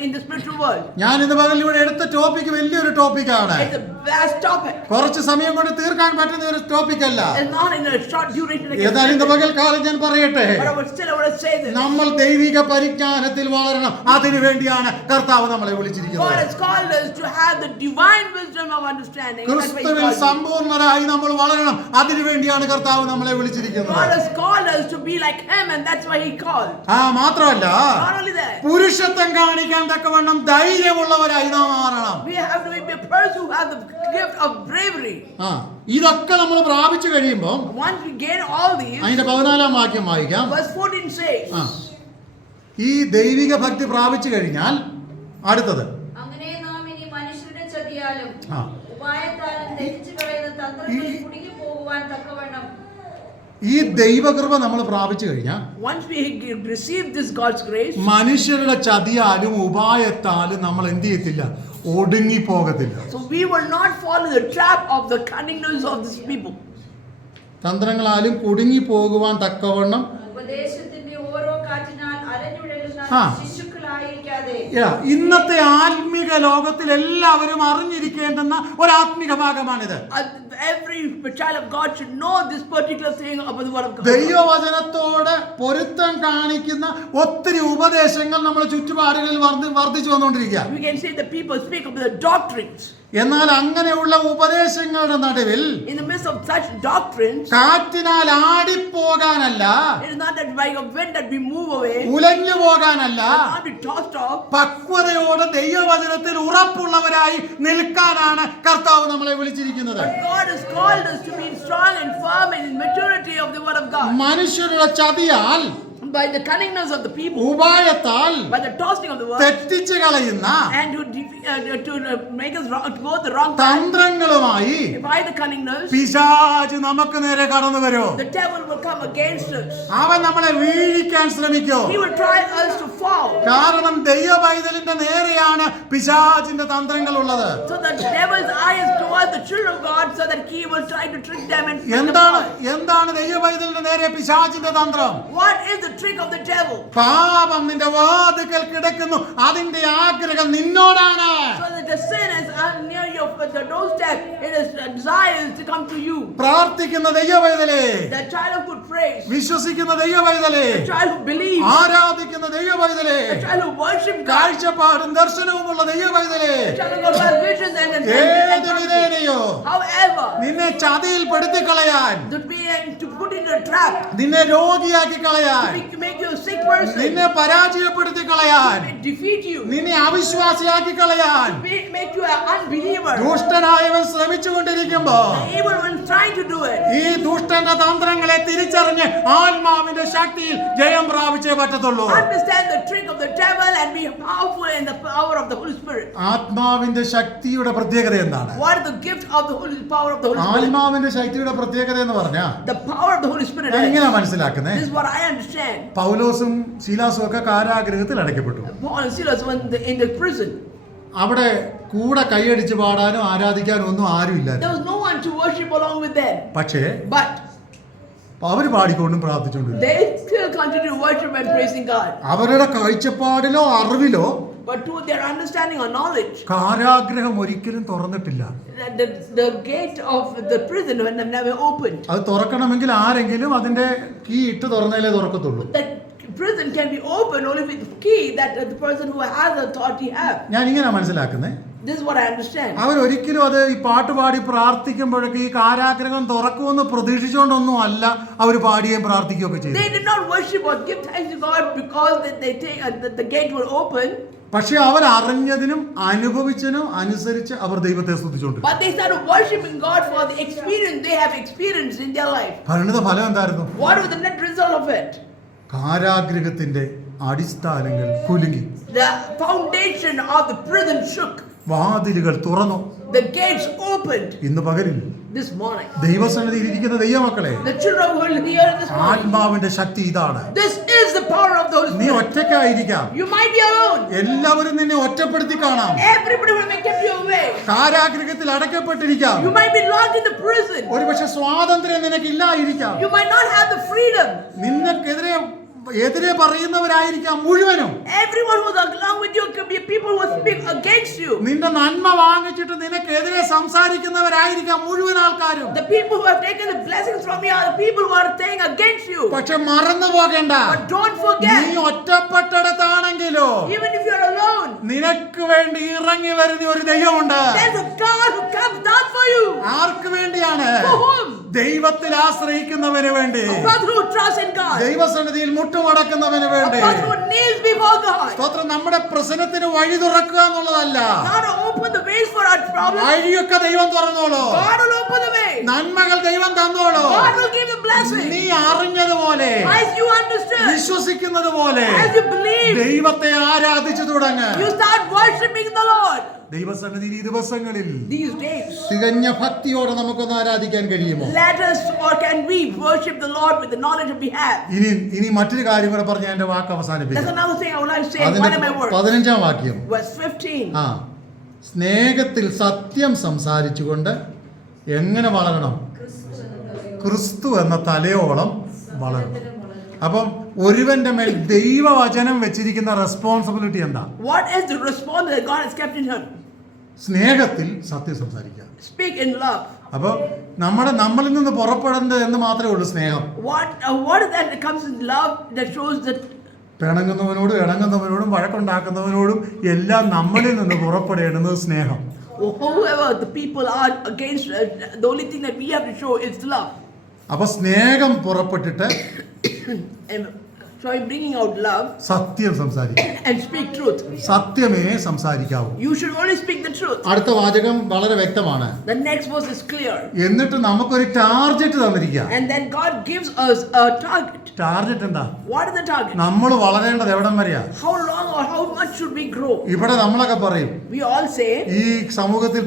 in the spiritual world. ഞാൻ ഇന്ന് പകൽ ഇവിടെ എടുത്ത ടോപ്പിക് വലിയൊരു ടോപ്പിക്കാണ്. It's a vast topic. കുറച്ച് സമയം കൊണ്ട് തീർക്കാൻ പറ്റുന്ന ഒരു ടോപ്പിക് അല്ല. It's not in a short duration. ഏതായാലും ഇന്ന് പകൽ കാലം ഞാൻ പറയട്ടെ, But I would want to say this. നമ്മൾ ദൈവിക പരിജ്ഞാനത്തിൽ വളരണം. അതിനു വേണ്ടിയാണ് കർത്താവ് നമ്മളെ God വിളിച്ചിരിക്കുന്നത്. has called us to have the divine wisdom of understanding. That's why He ക്രിസ്തുവിൽ called us. സമ്പൂർണ്ണരായി നമ്മൾ വളരണം. അതിനു വേണ്ടിയാണ് കർത്താവ് നമ്മളെ God വിളിച്ചിരിക്കുന്നത്. has called us to be like Him, and that's why He called. മാത്രമല്ല Not only that, പുരുഷത്വം കാണിക്കാൻ തക്കവണ്ണം ധൈര്യമുള്ളവരായി നാം മാറണം. we have to be a person who has the gift of bravery. ഇതൊക്കെ നമ്മൾ പ്രാപിച്ചു കഴിയുമ്പോൾ Once we gain all these, അതിന്റെ 14-ാം വാക്യം വായിക്കാം. verse 14 says, ഈ ദൈവിക ഭക്തി പ്രാപിച്ചു കഴിഞ്ഞാൽ അടുത്തത്, അങ്ങനെ നാം ഇനി മനുഷ്യരുടെ ചതിയാലും ആ. ഉപായത്താലും തെറ്റിച്ചു കളയുന്ന തന്ത്രങ്ങളിൽ കുടുങ്ങി പോകുവാൻ തക്കവണ്ണം ഈ ദൈവകൃപ നമ്മൾ പ്രാപിച്ചു കഴിഞ്ഞാൽ once we receive this God's grace, മനുഷ്യരുടെ ചതിയാലും ഉപായത്താലും നമ്മൾ എന്ത് ചെയ്യത്തില്ല, ഒടുങ്ങിപ്പോകത്തില്ല. so we will not fall in the trap of the cunningness of these people. തന്ത്രങ്ങളാലും കുടുങ്ങി പോകുവാൻ തക്കവണ്ണം ഉപദേശത്തിന്റെ ഓരോ കാറ്റിനാൽ അലഞ്ഞുഴലുന്ന ആ. ശിശുക്കളായിരിക്കാതെ ഇന്നത്തെ ആത്മീക ലോകത്തിൽ എല്ലാവരും അറിഞ്ഞിരിക്കേണ്ടുന്ന ഒരു ആത്മീക ഭാഗമാണിത്. Every child of God should know this particular thing about the word of God. ദൈവവചനത്തോട് പൊരുത്തം കാണിക്കുന്ന ഒത്തിരി ഉപദേശങ്ങൾ നമ്മുടെ ചുറ്റുപാടുകളിൽ വർദ്ധിച്ചു വന്നുകൊണ്ടിരിക്കുക. We can say that people speak about the doctrines. എന്നാൽ അങ്ങനെയുള്ള ഉപദേശങ്ങളുടെ നടുവിൽ In the midst of such doctrines, കാറ്റിനാൽ ആടിപ്പോകാനല്ല, it is not that by a wind that we move away, ഉലഞ്ഞു പോകാനല്ല, not be tossed off. പക്വതയോടെ ദൈവവചനത്തിൽ ഉറപ്പുള്ളവരായി നിൽക്കാനാണ് കർത്താവ് നമ്മളെ വിളിച്ചിരിക്കുന്നത്. But God has called us to be strong and firm in maturity of the word of God. മനുഷ്യരുടെ ചതിയാൽ, By the cunningness of the people, ഉപായത്താൽ by the tossing of the word, തെറ്റിച്ചു കളയുന്ന and to make us wrong, to go the wrong path. തന്ത്രങ്ങളുമായി By the cunningness, പിശാച് നമുക്ക് നേരെ കടന്നു വരും. the devil will come against us. അവൻ നമ്മളെ വീഴിക്കാൻ ശ്രമിക്കും. He will try us to fall. കാരണം ദൈവ പൈതലിന്റെ നേരെയാണ് പിശാചിന്റെ തന്ത്രങ്ങൾ ഉള്ളത്. So the devil's eye is towards the children of God, so that he will try to trick them and trick them എന്താണ് all. എന്താണ് ദൈവ പൈതലിന്റെ നേരെ പിശാചിന്റെ തന്ത്രം? What is the trick of the devil? പാപം നിന്റെ വാതിൽക്കൽ കിടക്കുന്നു, അതിന്റെ ആഗ്രഹം നിന്നോടാണ്. So that the sin is near your the doorstep, it is desires to come to you. പ്രാർത്ഥിക്കുന്ന ദൈവ പൈതലേ, The child who could praise, വിശ്വസിക്കുന്ന ദൈവ പൈതലേ, the child who believes, ആരാധിക്കുന്ന ദൈവ പൈതലേ, the child who worships God, കാഴ്ചപ്പാടും ദർശനവുമുള്ള ദൈവ പൈതലേ, the child who has visions and ഏത് വിധേനയോ however, നിന്നെ ചതിയിൽ പെടുത്തി കളയാൻ, to put in a trap, നിന്നെ രോഗിയാക്കി കളയാൻ, to make you a sick person, നിന്നെ പരാജയപ്പെടുത്തി കളയാൻ, to defeat you, നിന്നെ അവിശ്വാസിയാക്കി കളയാൻ make you an unbeliever. ദുഷ്ടനായവൻ ശ്രമിച്ചുകൊണ്ടിരിക്കുമ്പോ The evil one is trying to do it. ഈ ദുഷ്ടന്റെ തന്ത്രങ്ങളെ തിരിച്ചറിഞ്ഞ് ആത്മാവിന്റെ ശക്തിയിൽ ജയം പ്രാപിച്ചേ പറ്റത്തുള്ളൂ. Understand the trick of the devil and be powerful in the power of the Holy Spirit. ആത്മാവിന്റെ ശക്തിയുടെ പ്രത്യേകത എന്താണ്? What is the gift of the power of the Holy Spirit? ആത്മാവിന്റെ ശക്തിയുടെ പ്രത്യേകത എന്ന് പറഞ്ഞാ The power of the Holy Spirit. ഞാൻ ഇങ്ങനെ മനസ്സിലാക്കുന്നേ, This is what I understand. പൗലോസും ശീലാസും ഒക്കെ കാരാഗൃഹത്തിൽ അടയ്ക്കപ്പെട്ടു. Paul and Silas were in the prison. അവിടെ കൂടെ കൈയടിച്ച് പാടാനും ആരാധിക്കാനും ഒന്നും ആരുമില്ലായിരുന്നു. There was no one to worship along with them. പക്ഷേ But അവര് പാടിക്കൊണ്ടും പ്രാർത്ഥിച്ചുകൊണ്ടിരുന്നു. they still continue to worship and praising God. അവരുടെ കാഴ്ചപ്പാടിലോ അറിവിലോ But to their understanding or knowledge, കാരാഗ്രഹം ഒരിക്കലും തുറന്നിട്ടില്ല. the gate of the prison had never opened. അത് തുറക്കണമെങ്കിൽ ആരെങ്കിലും അതിന്റെ കീ ഇട്ട് തുറന്നാലേ തുറക്കത്തുള്ളൂ. That prison can be opened only with the key that the person who has authority have. ഞാൻ ഇങ്ങനെ മനസ്സിലാക്കുന്നേ, This is what I understand. അവരൊരിക്കലും അത് ഈ പാട്ട് പാടി പ്രാർത്ഥിക്കുമ്പോഴൊക്കെ ഈ കാരാഗ്രഹം തുറക്കുമെന്ന് പ്രതീക്ഷിച്ചുകൊണ്ടൊന്നും അല്ല അവർ പാടുകയും പ്രാർത്ഥിക്കുകയൊക്കെ ചെയ്തു. They did not worship or give thanks to God because they take the gate will open. പക്ഷെ അവർ അറിഞ്ഞതിനും അനുഭവിച്ചതിനും അനുസരിച്ച് അവർ ദൈവത്തെ സ്തുതിച്ചുകൊണ്ടിരുന്നു. But they started worshiping God for the experience they have experienced in their life. പരിണിത ഫലം എന്തായിരുന്നു? What was the net result of it? കാരാഗ്രഹത്തിന്റെ അടിസ്ഥാനങ്ങൾ കുലുങ്ങി, The foundation of the prison shook. വാതിലുകൾ തുറന്നു. The gates opened ഇന്ന് പകലിൽ this morning. ദൈവസന്നിധിയിൽ ഇരിക്കുന്ന ദൈവമക്കളെ, The children will hear this morning. ആത്മാവിന്റെ ശക്തി ഇതാണ്. This is the power of the Holy നീ Spirit. ഒറ്റയ്ക്കായിരിക്കാം, You might be alone. എല്ലാവരും നിന്നെ ഒറ്റപ്പെടുത്തി കാണാം. Everybody will make you away. കാരാഗ്രഹത്തിൽ അടയ്ക്കപ്പെട്ടിരിക്കാം. You might be locked in the prison. ഒരുപക്ഷെ സ്വാതന്ത്ര്യം നിനക്കില്ലായിരിക്കാം. You might not have the freedom. എതിരെ പറയുന്നവരായിരിക്കാം മുഴുവനും. Everyone who's along with you could be people who speak against you. നിന്റെ നന്മ വാങ്ങിച്ചിട്ട് നിനക്കെതിരെ സംസാരിക്കുന്നവരായിരിക്കാം മുഴുവൻ ആൾക്കാരും. The people who have taken the blessings from you are the people who are saying against you. പക്ഷെ മറന്നു പോകണ്ട, But don't forget, നീ ഒറ്റപ്പെട്ടെടുത്താണെങ്കിലോ even if you're alone, നിനക്ക് വേണ്ടി ഇറങ്ങി വരുന്ന ഒരു ദൈവമുണ്ട്. there's a God who comes down for you. ആർക്ക് വേണ്ടിയാണ്? For whom? ദൈവത്തിൽ ആശ്രയിക്കുന്നവന് വേണ്ടി, A brother who trusts in God. ദൈവസന്നിധിയിൽ മുട്ടുമടക്കുന്നവന് A വേണ്ടി. brother who kneels before God. സ്തോത്രം. നമ്മുടെ പ്രശ്നത്തിന് വഴി തുറക്കുക എന്നുള്ളതല്ല, Not to open the ways for our problems. വഴിയൊക്കെ ദൈവം തുറന്നോളൂ. God will open the way. നന്മകൾ ദൈവം തന്നോളൂ. God will give the blessing. നീ അറിഞ്ഞതുപോലെ, As you understood, വിശ്വസിക്കുന്നത് പോലെ as you believe, ദൈവത്തെ ആരാധിച്ചു തുടങ്ങ്. you start worshiping the Lord. ദൈവസന്നിധിയിൽ ഈ ദിവസങ്ങളിൽ These days, തികഞ്ഞ ഭക്തിയോടെ നമുക്കൊന്ന് ആരാധിക്കാൻ കഴിയുമോ? let us or can we worship the Lord with the knowledge that we have? ഇനി മറ്റൊരു കാര്യം കൂടെ പറഞ്ഞ് എന്റെ വാക്ക് That's അവസാനിപ്പിക്കാം. another thing I would like to say in one of my words. 15-ാം വാക്യം. Verse 15. സ്നേഹത്തിൽ സത്യം സംസാരിച്ചുകൊണ്ട് എങ്ങനെ വളരണം? ക്രിസ്തു എന്ന തലയോളം വളരണം. അപ്പം ഒരുവന്റെ മേൽ ദൈവവചനം വെച്ചിരിക്കുന്ന റെസ്പോൺസിബിലിറ്റി എന്താ? What is the response that God has kept in him? സ്നേഹത്തിൽ സത്യം സംസാരിക്കുക. Speak in love. അപ്പോൾ നമ്മളിൽ നിന്ന് പുറപ്പെടേണ്ടത് എന്ന് മാത്രമേ ഉള്ളൂ സ്നേഹം. What is that comes in love that shows that പിണങ്ങുന്നവനോടും ഇണങ്ങുന്നവനോടും വഴക്കുണ്ടാക്കുന്നവനോടും എല്ലാം നമ്മളിൽ നിന്ന് പുറപ്പെടേണ്ടുന്നത് സ്നേഹം. whoever the people are against, the only thing that we have to show is love. അപ്പൊ സ്നേഹം പുറപ്പെട്ടിട്ട് And so I'm bringing out love സത്യം സംസാരിക്കും. and speak truth. സത്യമേ സംസാരിക്കാവൂ. You should only speak the truth. അടുത്ത വാചകം വളരെ വ്യക്തമാണ്. The next verse is clear. എന്നിട്ട് നമുക്കൊരു ടാർഗറ്റ് തന്നിരിക്കുക. And then God gives us a target. Target എന്താ? What is the target? നമ്മൾ വളരേണ്ടത് എവിടം വരെയാ? How long or how much should we grow? ഇവിടെ നമ്മളൊക്കെ പറയും, We all say ഈ സമൂഹത്തിൽ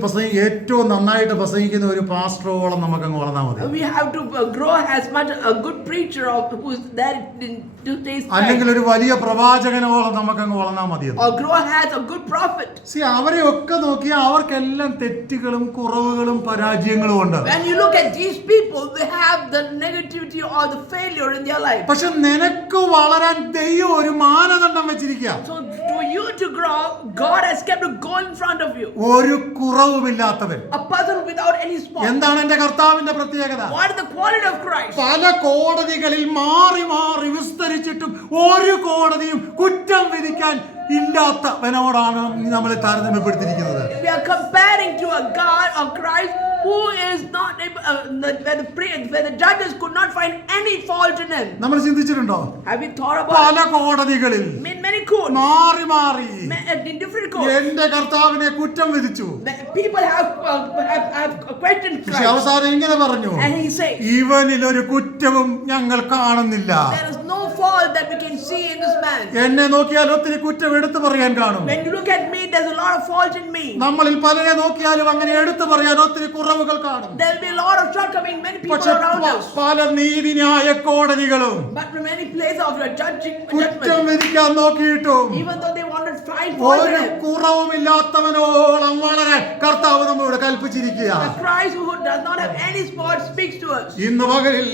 ഏറ്റവും നന്നായിട്ട് പ്രസംഗിക്കുന്ന ഒരു പാസ്റ്ററോളം നമുക്കങ്ങ് വളർന്നാൽ മതി. we have to grow as much a good preacher of who's there in today's അല്ലെങ്കിൽ time. ഒരു വലിയ പ്രവാചകനോളം നമുക്കങ്ങ് വളർന്നാൽ മതി. Or grow as a good prophet. അവരെ ഒക്കെ നോക്കിയാൽ അവർക്കെല്ലാം തെറ്റുകളും കുറവുകളും പരാജയങ്ങളും ഉണ്ട്. When you look at these people, they have the negativity or the failure in their life. പക്ഷെ നിനക്ക് വളരാൻ ദൈവം ഒരു മാനദണ്ഡം വെച്ചിരിക്കുക. So to you to grow, God has kept a goal in front of you. ഒരു കുറവുമില്ലാത്തവൻ. A person without any spot. എന്താണ് എന്റെ കർത്താവിന്റെ പ്രത്യേകത? What is the quality of Christ? പല കോടതികളിൽ മാറി മാറി വിസ്തരിച്ചിട്ടും ഒരു കോടതിയും കുറ്റം വിധിക്കാൻ ഇല്ലാത്തവനോടാണ് നമ്മളെ താരതമ്യപ്പെടുത്തിയിരിക്കുന്നത്. We are comparing to a God of Christ who is not able, where the judges could not find any fault in him. നമ്മൾ ചിന്തിച്ചിട്ടുണ്ടോ? Have you thought about പല കോടതികളിൽ in many courts, മാറി മാറി in different courts, എന്റെ കർത്താവിനെ കുറ്റം വിധിച്ചു. people have questioned പക്ഷെ Christ, അവസാനം ഇങ്ങനെ പറഞ്ഞു, and he says ഇവനിൽ ഒരു കുറ്റവും ഞങ്ങൾ കാണുന്നില്ല. there is no fault that we can see in this man. എന്നെ നോക്കിയാൽ ഒത്തിരി കുറ്റം എടുത്തു പറയാൻ കാണും. When you look at me, there's a lot of fault in me. നമ്മളിൽ പലരെ നോക്കിയാലും അങ്ങനെ എടുത്തു പറയാൻ ഒത്തിരി കുറവുകൾ കാണും. There'll be a lot of shortcomings, many people പക്ഷെ around us. പല നീതിന്യായ കോടതികളും But many places of your കുറ്റം judgment, വിധിക്കാൻ നോക്കിയിട്ടും even though they wanted to find fault in ഒരു him, കുറവുമില്ലാത്തവനോളം വളരെ കർത്താവ് നമ്മളോട് കൽപ്പിച്ചിരിക്കുക. the Christ who does not have any spot speaks to us. ഇന്ന് പകലിൽ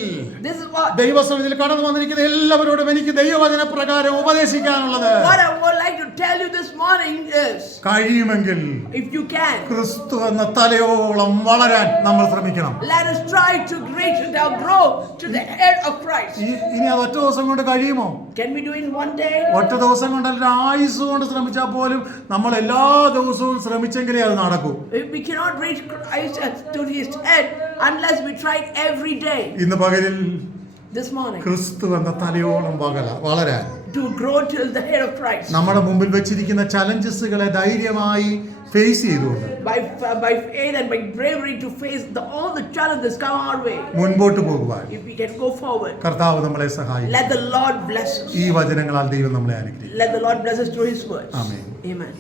This is what ദൈവസന്നിധിയിൽ കടന്നു വന്നിരിക്കുന്ന എല്ലാവരോടും എനിക്ക് ദൈവവചന പ്രകാരം ഉപദേശിക്കാനുള്ളത്, I would like to tell you this morning is, കഴിയുമെങ്കിൽ if you can, ക്രിസ്തു എന്ന തലയോളം വളരാൻ നമ്മൾ ശ്രമിക്കണം. let us try to reach and grow to the head of Christ. ഇനി അത് ഒറ്റ ദിവസം കൊണ്ട് കഴിയുമോ? Can we do it in one day? ഒറ്റ ദിവസം കൊണ്ട് അല്ല, ആയുസ് കൊണ്ട് ശ്രമിച്ചാൽ പോലും നമ്മൾ എല്ലാ ദിവസവും ശ്രമിച്ചെങ്കിലേ അത് നടക്കൂ. We cannot reach Christ to his head unless we try it every day. ഇന്ന് പകലിൽ This morning, ക്രിസ്തു എന്ന തലയോളം വളരാൻ to grow till the head of Christ. നമ്മുടെ മുമ്പിൽ വെച്ചിരിക്കുന്ന ചലഞ്ചസുകളെ ധൈര്യമായി ഫേസ് ചെയ്തുകൊണ്ട് By faith and by bravery to face all the challenges come our way. മുൻപോട്ട് പോകുവാൻ If we can go forward, കർത്താവ് നമ്മളെ സഹായിക്കും. let the Lord bless us. ഈ വചനങ്ങളാൽ ദൈവം നമ്മളെ അനുഗ്രഹിക്കും. Let the Lord bless us through his words. Amen. Amen.